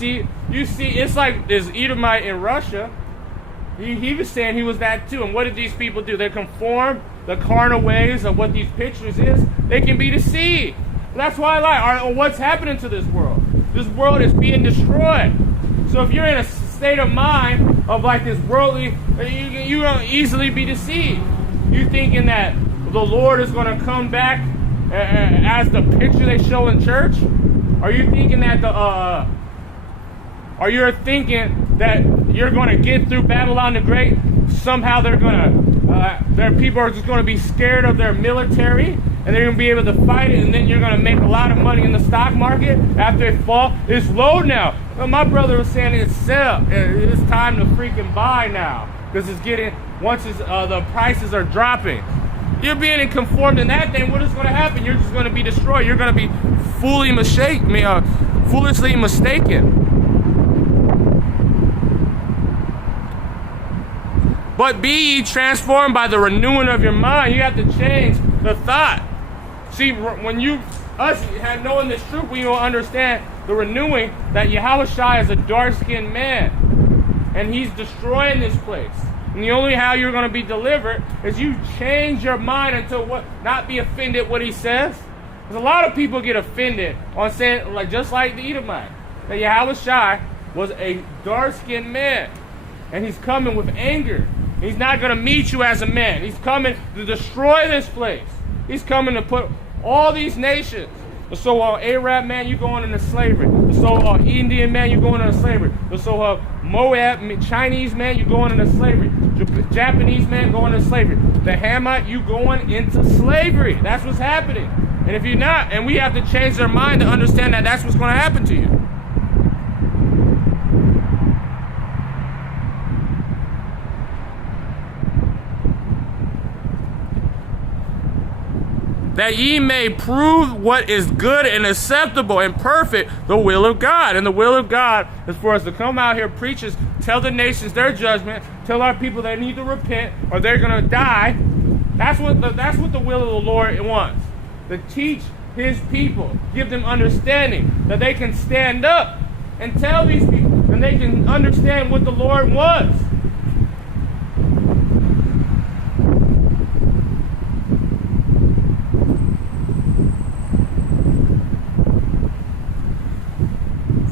It's like this Edomite in Russia. He was saying he was that too. And what did these people do? They conform the carnal ways of what these pictures is. They can be deceived. That's why I like what's happening to this world. This world is being destroyed. So if you're in a state of mind of like this worldly, you don't easily be deceived. You thinking that the Lord is going to come back as the picture they show in church? Are you thinking that thinking that you're going to get through Babylon the Great? Somehow their people are just going to be scared of their military, and they're going to be able to fight it, and then you're going to make a lot of money in the stock market after it falls. It's low now. Well, my brother was saying it's time to freaking buy now. Because it's getting, once the prices are dropping. You're being conformed in that thing, what is going to happen? You're just going to be destroyed. You're going to be foolishly mistaken. But be ye transformed by the renewing of your mind. You have to change the thought. See, when us knowing this truth, we will understand the renewing that Yahushua is a dark-skinned man. And he's destroying this place. And the only how you're going to be delivered is you change your mind until not be offended what he says. Because a lot of people get offended on saying, just like the Edomite, that Yahushua was a dark-skinned man. And he's coming with anger. He's not going to meet you as a man. He's coming to destroy this place. He's coming to put all these nations. The so-called Arab man, you going into slavery. The so-called Indian man, you going into slavery. The so-called Moab Chinese man, you going into slavery. Japanese man going into slavery. The Hamite, you going into slavery. That's what's happening. And if you're not, and we have to change their mind to understand that that's what's going to happen to you. That ye may prove what is good and acceptable and perfect, the will of God. And the will of God is for us to come out here, preachers, tell the nations their judgment, tell our people they need to repent or they're going to die. That's what the will of the Lord wants. To teach his people, give them understanding that they can stand up and tell these people and they can understand what the Lord wants.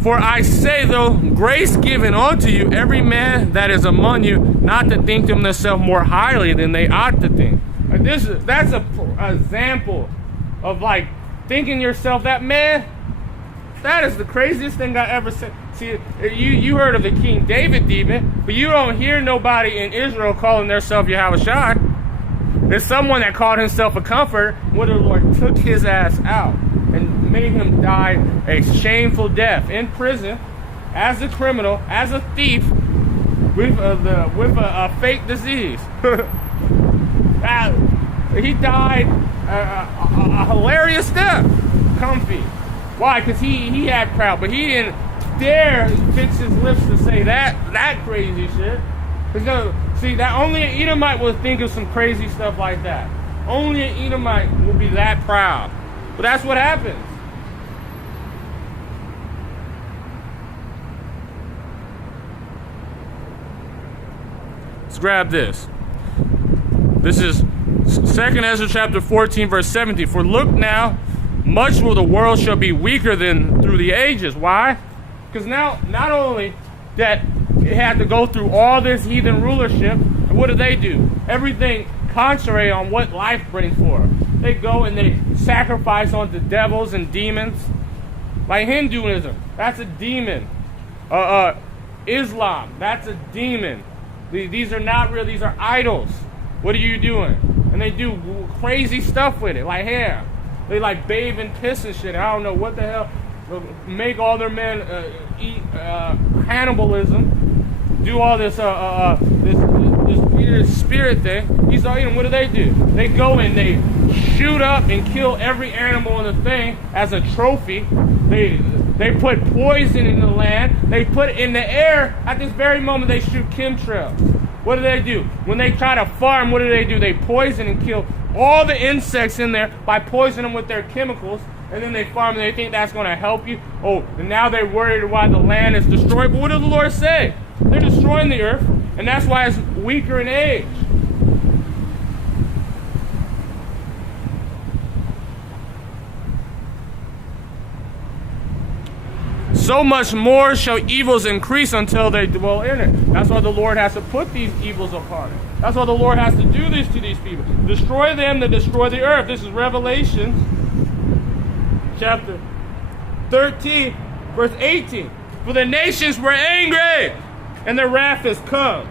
For I say, though grace given unto you, every man that is among you, not to think to himself more highly than they ought to think. That's an example of thinking yourself that man. That is the craziest thing I ever said. See, you heard of the King David demon, but you don't hear nobody in Israel calling themselves Yahushua. There's someone that called himself a comforter, where the Lord took his ass out and made him die a shameful death in prison as a criminal, as a thief, with a fake disease. He died a hilarious death, comfy. Why? Because he had proud, but he didn't dare fix his lips to say that crazy shit. Because see, that only an Edomite will think of some crazy stuff like that. Only an Edomite will be that proud. But that's what happens. Let's grab this. This is 2nd Ezra chapter 14, verse 17. For look now, much will the world shall be weaker than through the ages. Why? Because now, not only that it had to go through all this heathen rulership, what do? Everything contrary on what life brings forth. They go and they sacrifice unto devils and demons. Like Hinduism, that's a demon. Islam, that's a demon. These are not real, these are idols. What are you doing? And they do crazy stuff with it, like hair. They bathe in piss and shit. I don't know what the hell. Make all their men eat cannibalism. Do all this this weird spirit thing. What do? They go and they shoot up and kill every animal in the thing as a trophy. They put poison in the land. They put it in the air. At this very moment, they shoot chemtrails. What do? When they try to farm, what do? They poison and kill all the insects in there by poisoning them with their chemicals. And then they farm and they think that's going to help you. Oh, and now they're worried why the land is destroyed. But what does the Lord say? They're destroying the earth, and that's why it's weaker in age. So much more shall evils increase until they dwell in it. That's why the Lord has to put these evils upon it. That's why the Lord has to do this to these people. Destroy them that destroy the earth. This is Revelation chapter 13, verse 18. For the nations were angry, and their wrath is come,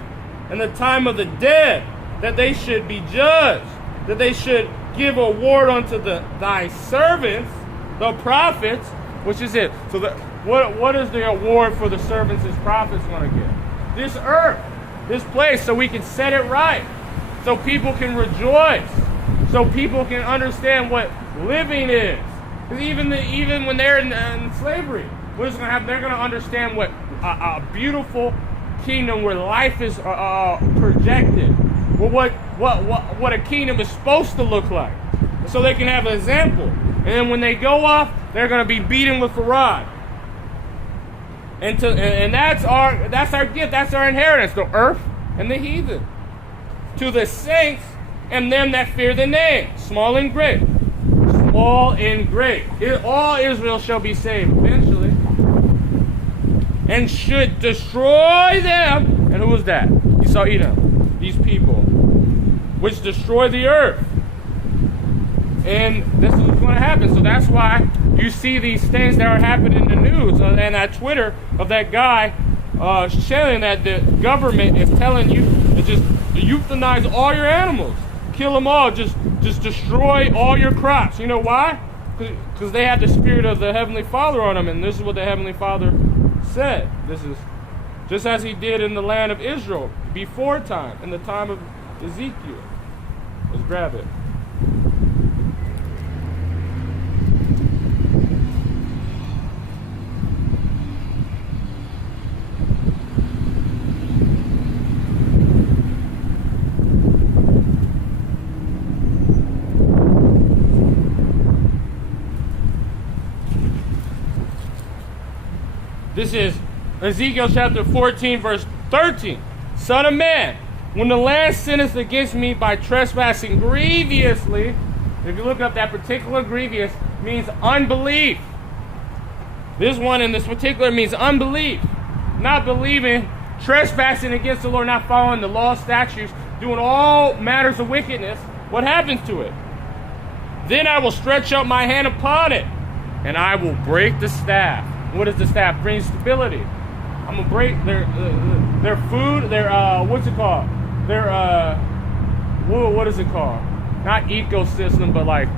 and the time of the dead, that they should be judged, that they should give award unto thy servants, the prophets, which is it. So What is the award for the servants his prophets going to get? This earth, this place, so we can set it right, so people can rejoice, so people can understand what living is. Because even when they're in slavery, what's going to happen? They're going to understand what a beautiful kingdom where life is projected, what a kingdom is supposed to look like, so they can have an example. And then when they go off, they're going to be beaten with a rod. And that's our gift, that's our inheritance, the earth and the heathen. To the saints and them that fear the name, small and great. Small and great. All Israel shall be saved eventually. And should destroy them. And who was that? You saw Edom. These people. Which destroy the earth. And this is what's going to happen. So that's why you see these things that are happening in the news and that Twitter of that guy showing that the government is telling you to just euthanize all your animals, kill them all, just destroy all your crops. You know why? Because they have the spirit of the Heavenly Father on them, and this is what the Heavenly Father said. This is just as he did in the land of Israel before time, in the time of Ezekiel. Let's grab it. This is Ezekiel chapter 14, verse 13. Son of man, when the land sinneth against me by trespassing grievously, if you look up that particular grievous, means unbelief. This one in this particular means unbelief. Not believing, trespassing against the Lord, not following the law, statutes, doing all matters of wickedness. What happens to it? Then I will stretch out my hand upon it, and I will break the staff. What is the staff? Brings stability. I'm gonna break their food. Their what's it called? Their what is it called? Not ecosystem, but like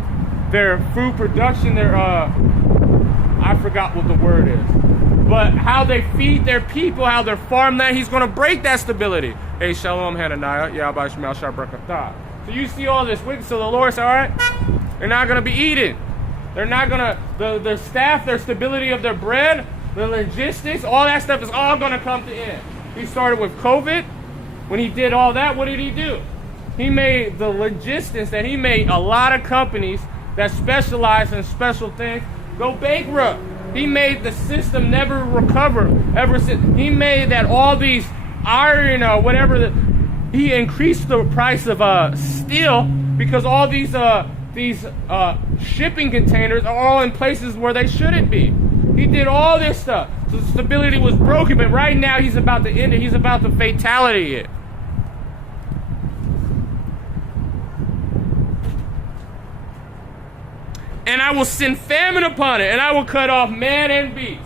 their food production. Their I forgot what the word is. But how they feed their people, how their farmland, he's gonna break that stability. Hey, shalom, Hananiah. Yahweh Shemel Shabrakatah. So you see all this wicked. So the Lord said, all right, they're not gonna be eating. They're not gonna, their staff, their stability of their bread, the logistics, all that stuff is all gonna come to end. He started with COVID. When he did all that, what did he do? He made the logistics that he made a lot of companies that specialize in special things go bankrupt. He made the system never recover ever since. He made that all these iron or whatever, he increased the price of steel because all these shipping containers are all in places where they shouldn't be. He did all this stuff. So the stability was broken, but right now he's about to end it. He's about to fatality it. And I will send famine upon it, and I will cut off man and beast.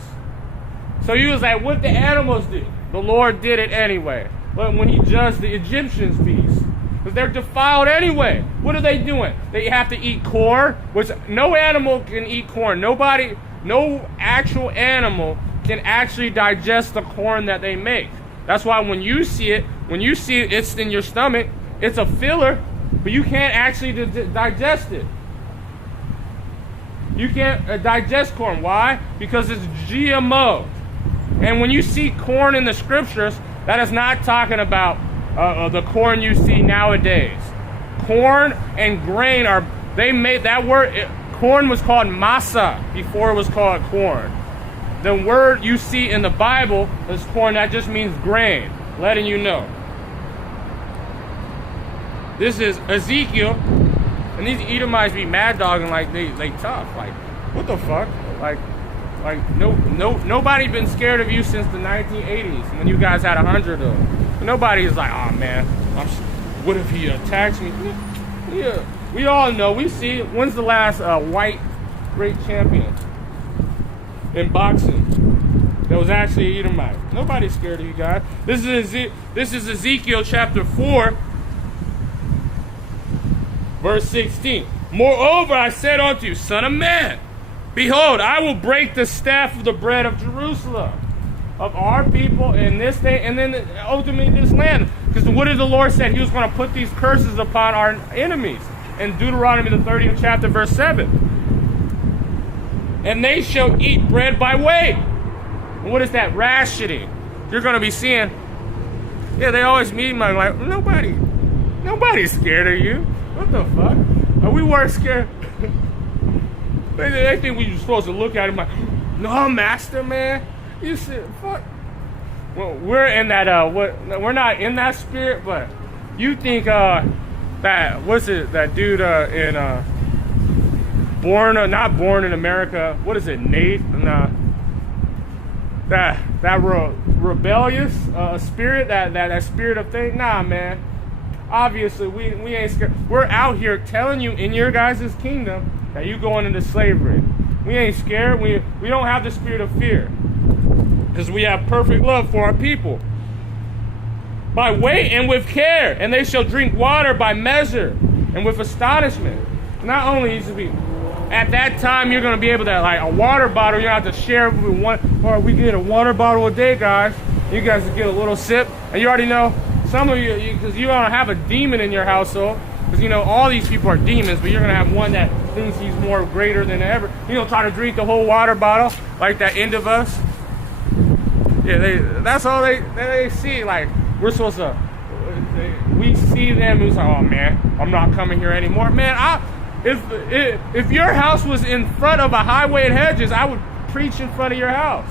So he was like, what the animals do? The Lord did it anyway. But when he judged the Egyptians' beasts, because they're defiled anyway. What are they doing? They have to eat corn, which no animal can eat corn. No actual animal can actually digest the corn that they make. That's why when you see it, it's in your stomach, it's a filler, but you can't actually digest it. You can't digest corn. Why? Because it's GMO. And when you see corn in the scriptures, that is not talking about the corn you see nowadays. Corn and grain they made that word, corn was called masa before it was called corn. The word you see in the Bible is corn, that just means grain, letting you know. This is Ezekiel, and these Edomites be mad dogging like they tough. Like, what the fuck? Like nobody been scared of you since the 1980s when you guys had 100 of them. Nobody's like, oh man, what if he attacks me? Yeah, we all know, we see it. When's the last white great champion in boxing that was actually Edomite? Nobody's scared of you guys. This is Ezekiel chapter 4, verse 16. Moreover, I said unto you, son of man, Behold, I will break the staff of the bread of Jerusalem, of our people in this day, and then ultimately this land. Because what did the Lord say? He was going to put these curses upon our enemies. In Deuteronomy the 30th chapter, verse 7. And they shall eat bread by weight. And what is that? Rationing. You're going to be seeing, yeah, they always meet me like, nobody's scared of you. What the fuck? We weren't scared. They think we were supposed to look at him like, no, master, man. You said, fuck. Well, we're in that, we're not in that spirit, but you think, that, what's it, that dude, not Born in America, what is it, Nate? That rebellious spirit, that spirit of thing, nah, man. Obviously, we ain't scared. We're out here telling you in your guys' kingdom that you going into slavery. We ain't scared. We don't have the spirit of fear. Because we have perfect love for our people. By weight and with care, and they shall drink water by measure and with astonishment. Not only is it at that time you're going to be able to, like a water bottle, you have to share with one, or we get a water bottle a day, guys. You guys get a little sip, and you already know, some of you, because you don't have a demon in your household, because you know all these people are demons, but you're going to have one that thinks he's more greater than ever. You don't try to drink the whole water bottle like that end of us. Yeah, that's all they see, like, we're supposed to, we see them who's like, oh man, I'm not coming here anymore. Man, if your house was in front of a highway and hedges, I would preach in front of your house.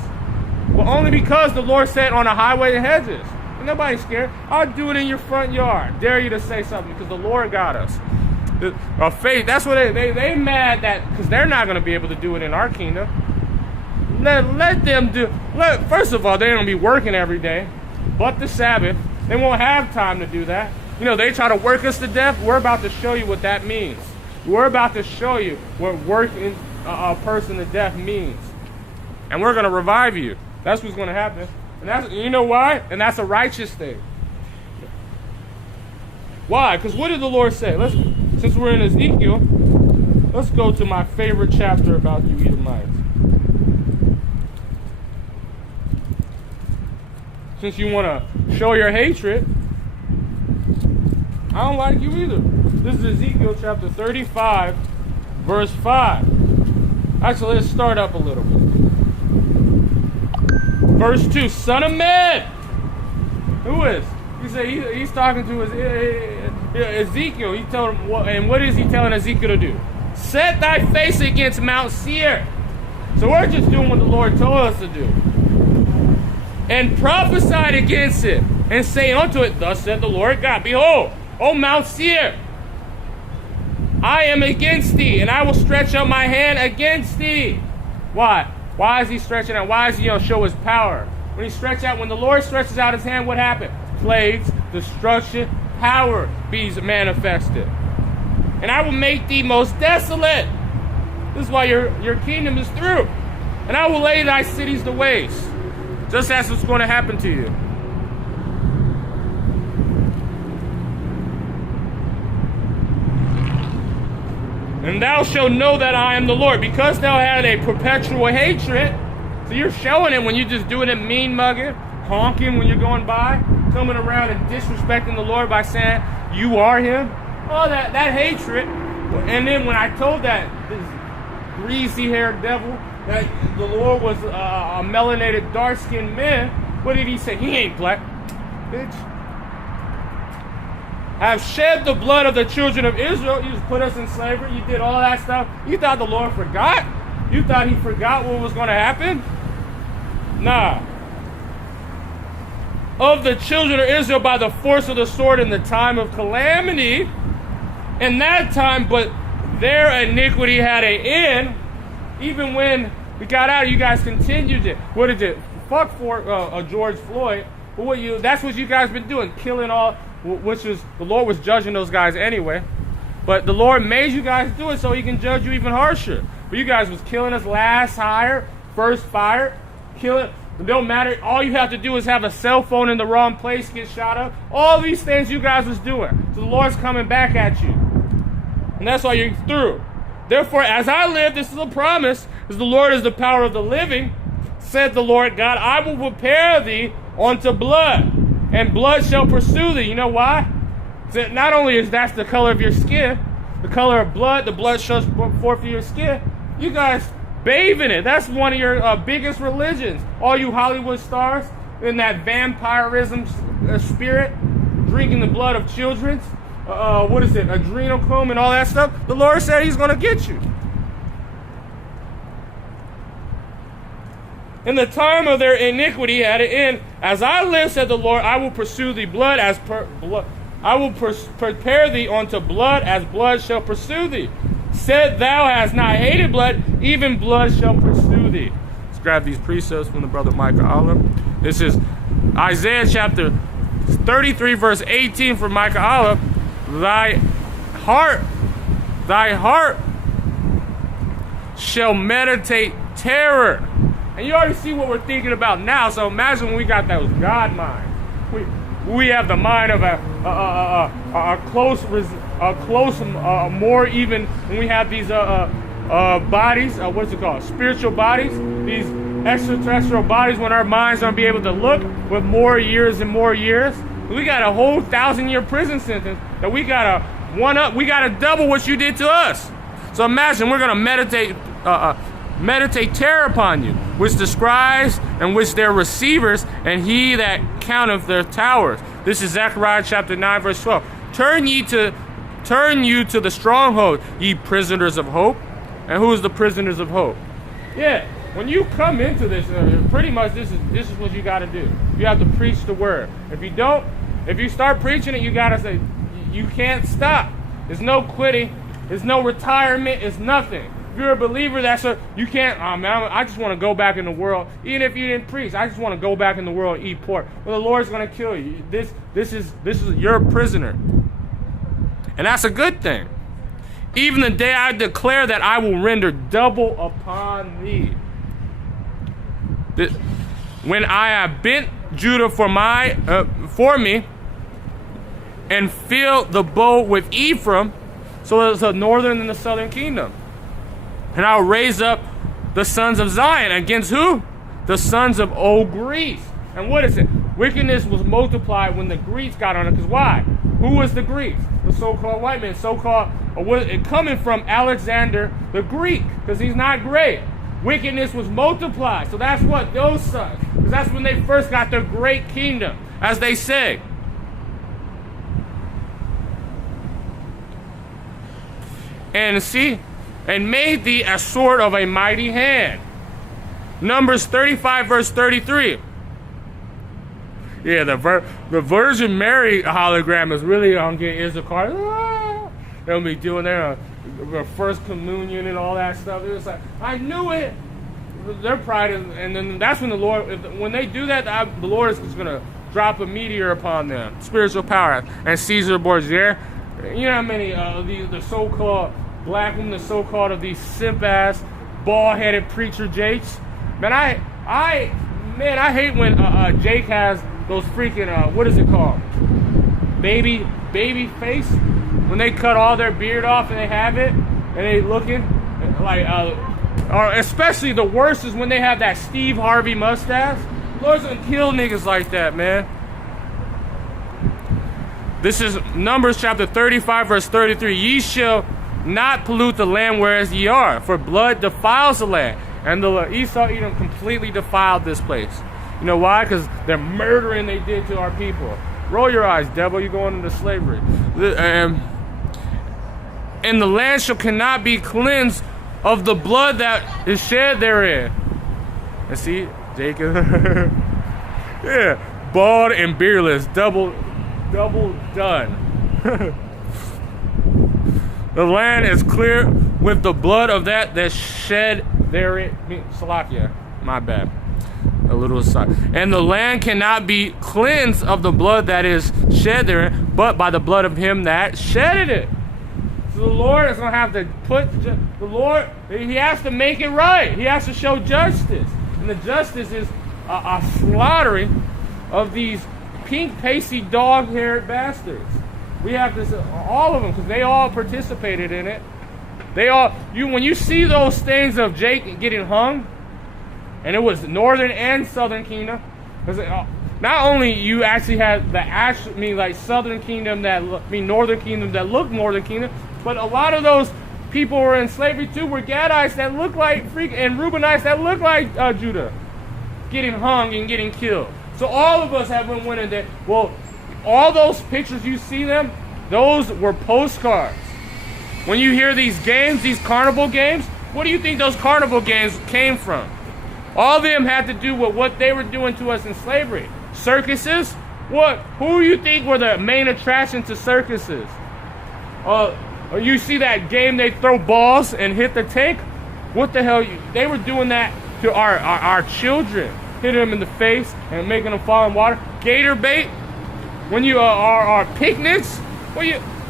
Well, only because the Lord said on a highway and hedges. And nobody's scared. I'll do it in your front yard. Dare you to say something because the Lord got us. Faith, that's what they mad that, because they're not going to be able to do it in our kingdom. Let them do. First of all, they're going to be working every day. But the Sabbath, they won't have time to do that. You know, they try to work us to death. We're about to show you what that means. We're about to show you what working a person to death means. And we're going to revive you. That's what's going to happen. And that's, you know why? And that's a righteous thing. Why? Because what did the Lord say? Since we're in Ezekiel, let's go to my favorite chapter about you Edomites. Since you want to show your hatred, I don't like you either. This is Ezekiel chapter 35, verse 5. Actually, let's start up a little bit. Verse 2, son of man. Who is? He said he's talking to Ezekiel. He told him, and what is he telling Ezekiel to do? Set thy face against Mount Seir. So we're just doing what the Lord told us to do. And prophesied against it, and say unto it, thus said the Lord God, behold, O Mount Seir, I am against thee, and I will stretch out my hand against thee. Why? Why is he stretching out? Why is he show his power? When the Lord stretches out his hand, what happened? Plagues, destruction, power be manifested. And I will make thee most desolate. This is why your kingdom is through. And I will lay thy cities to waste. Just that's what's going to happen to you. And thou shalt know that I am the Lord, because thou had a perpetual hatred. So you're showing it when you just doing it mean mugging, honking when you're going by, coming around and disrespecting the Lord by saying you are him. Oh, that hatred. And then when I told this greasy-haired devil that the Lord was a melanated, dark-skinned man, what did he say? He ain't black, bitch. Have shed the blood of the children of Israel. You just put us in slavery. You did all that stuff. You thought the Lord forgot? You thought he forgot what was going to happen? Nah. Of the children of Israel by the force of the sword in the time of calamity. In that time, but their iniquity had an end. Even when we got out, you guys continued it. What did it? Fuck for George Floyd. But that's what you guys been doing. Killing all, which is, the Lord was judging those guys anyway. But the Lord made you guys do it so he can judge you even harsher. But you guys was killing us last hire, first fire, killing. It don't matter. All you have to do is have a cell phone in the wrong place, get shot up. All these things you guys was doing. So the Lord's coming back at you. And that's why you're through. Therefore, as I live, this is a promise, as the Lord is the power of the living, said the Lord God, I will prepare thee unto blood, and blood shall pursue thee. You know why? So not only is that the color of your skin, the color of blood, the blood shows forth of your skin, you guys bathe in it. That's one of your biggest religions. All you Hollywood stars in that vampirism spirit, drinking the blood of children, adrenochrome and all that stuff. The Lord said he's going to get you. In the time of their iniquity at an end, as I live, said the Lord, I will pursue thee blood as blood. I will prepare thee unto blood as blood shall pursue thee. Said thou hast not hated blood, even blood shall pursue thee. Let's grab these precepts from the brother Micah Allah. This is Isaiah chapter 33, verse 18 from Micah Allah. Thy heart shall meditate terror. And you already see what we're thinking about now. So imagine when we got those God minds. We have the mind of a close, more even when we have these bodies. What's it called? Spiritual bodies. These extraterrestrial bodies. When our minds don't be able to look with more years and more years, we got a whole 1,000-year prison sentence that we gotta one up. We gotta double what you did to us. So imagine we're gonna meditate terror upon you, which the scribes and which their receivers, and he that counteth their towers. This is Zechariah chapter 9, verse 12. Turn you to the stronghold, ye prisoners of hope. And who is the prisoners of hope? Yeah, when you come into this, pretty much this is what you got to do. You have to preach the word. If you start preaching it, you got to say, you can't stop. There's no quitting. There's no retirement. It's nothing. If you're a believer, you can't, I just want to go back in the world. Even if you didn't preach, I just want to go back in the world and eat pork. Well, the Lord's going to kill you. This is you're a prisoner. And that's a good thing. Even the day I declare that I will render double upon thee. When I have bent Judah for me, and filled the bow with Ephraim, so it's the northern and the southern kingdom. And I'll raise up the sons of Zion against who? The sons of old Greece. And what is it? Wickedness was multiplied when the Greeks got on it. Because why? Who was the Greeks? The so-called white men. Coming from Alexander the Greek. Because he's not great. Wickedness was multiplied. So that's what those sons. Because that's when they first got their great kingdom. As they say. And see, and made thee a sword of a mighty hand. Numbers 35, verse 33. Yeah, the Virgin Mary hologram is really on getting Issachar. They'll be doing their first communion and all that stuff. It was like, I knew it. Their pride is, and then that's when the Lord, when they do that, the Lord is going to drop a meteor upon them. Spiritual power. And Caesar Borgia, you know how many the so-called black women, the so-called of these simp-ass, bald-headed preacher Jakes. Man, I hate when Jake has those freaking what is it called? Baby face. When they cut all their beard off and they have it, and they looking like, or especially the worst is when they have that Steve Harvey mustache. Lord's gonna kill niggas like that, man. This is Numbers chapter 35, verse 33. Ye shall not pollute the land whereas ye are, for blood defiles the land. And the Esau Edom completely defiled this place. You know why? Because they're murdering they did to our people. Roll your eyes, devil, you're going into slavery. And the land cannot be cleansed of the blood that is shed therein. And see, Jacob. Yeah, bald and beardless, double done. The land is clear with the blood of that shed therein. Salakia, my bad. A little aside. And the land cannot be cleansed of the blood that is shed therein, but by the blood of him that shedded it. So the Lord is going to have to he has to make it right. He has to show justice. And the justice is a slaughtering of these pink, pasty, dog-haired bastards. We have this, all of them, because they all participated in it. When you see those things of Jake getting hung, and it was northern and southern kingdom, because not only you actually had southern kingdom northern kingdom that looked northern kingdom, but a lot of those people were in slavery too, were Gadites that looked like and Reubenites that looked like Judah, getting hung and getting killed. So all of us have went in there. Well, all those pictures you see them, those were postcards. When you hear these games, these carnival games, what do you think those carnival games came from? All of them had to do with what they were doing to us in slavery. Circuses? Who do you think were the main attraction to circuses? You see that game they throw balls and hit the tank? What the hell? They were doing that to our children. Hitting them in the face and making them fall in water. Gator bait? When you our picnics?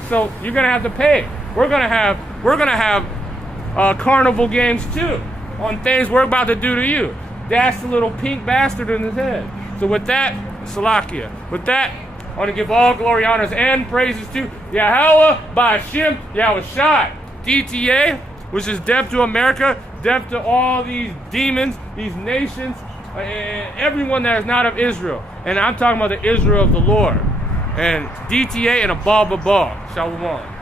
So you're gonna have to pay. We're gonna have carnival games too on things we're about to do to you. Dash the little pink bastard in his head. So with that, Salakia. With that, I want to give all glory, honors, and praises to Yahweh, Ba'ashem, Yahushai. DTA, which is death to America, death to all these demons, these nations, and everyone that is not of Israel. And I'm talking about the Israel of the Lord. And DTA and a ball. Shalom.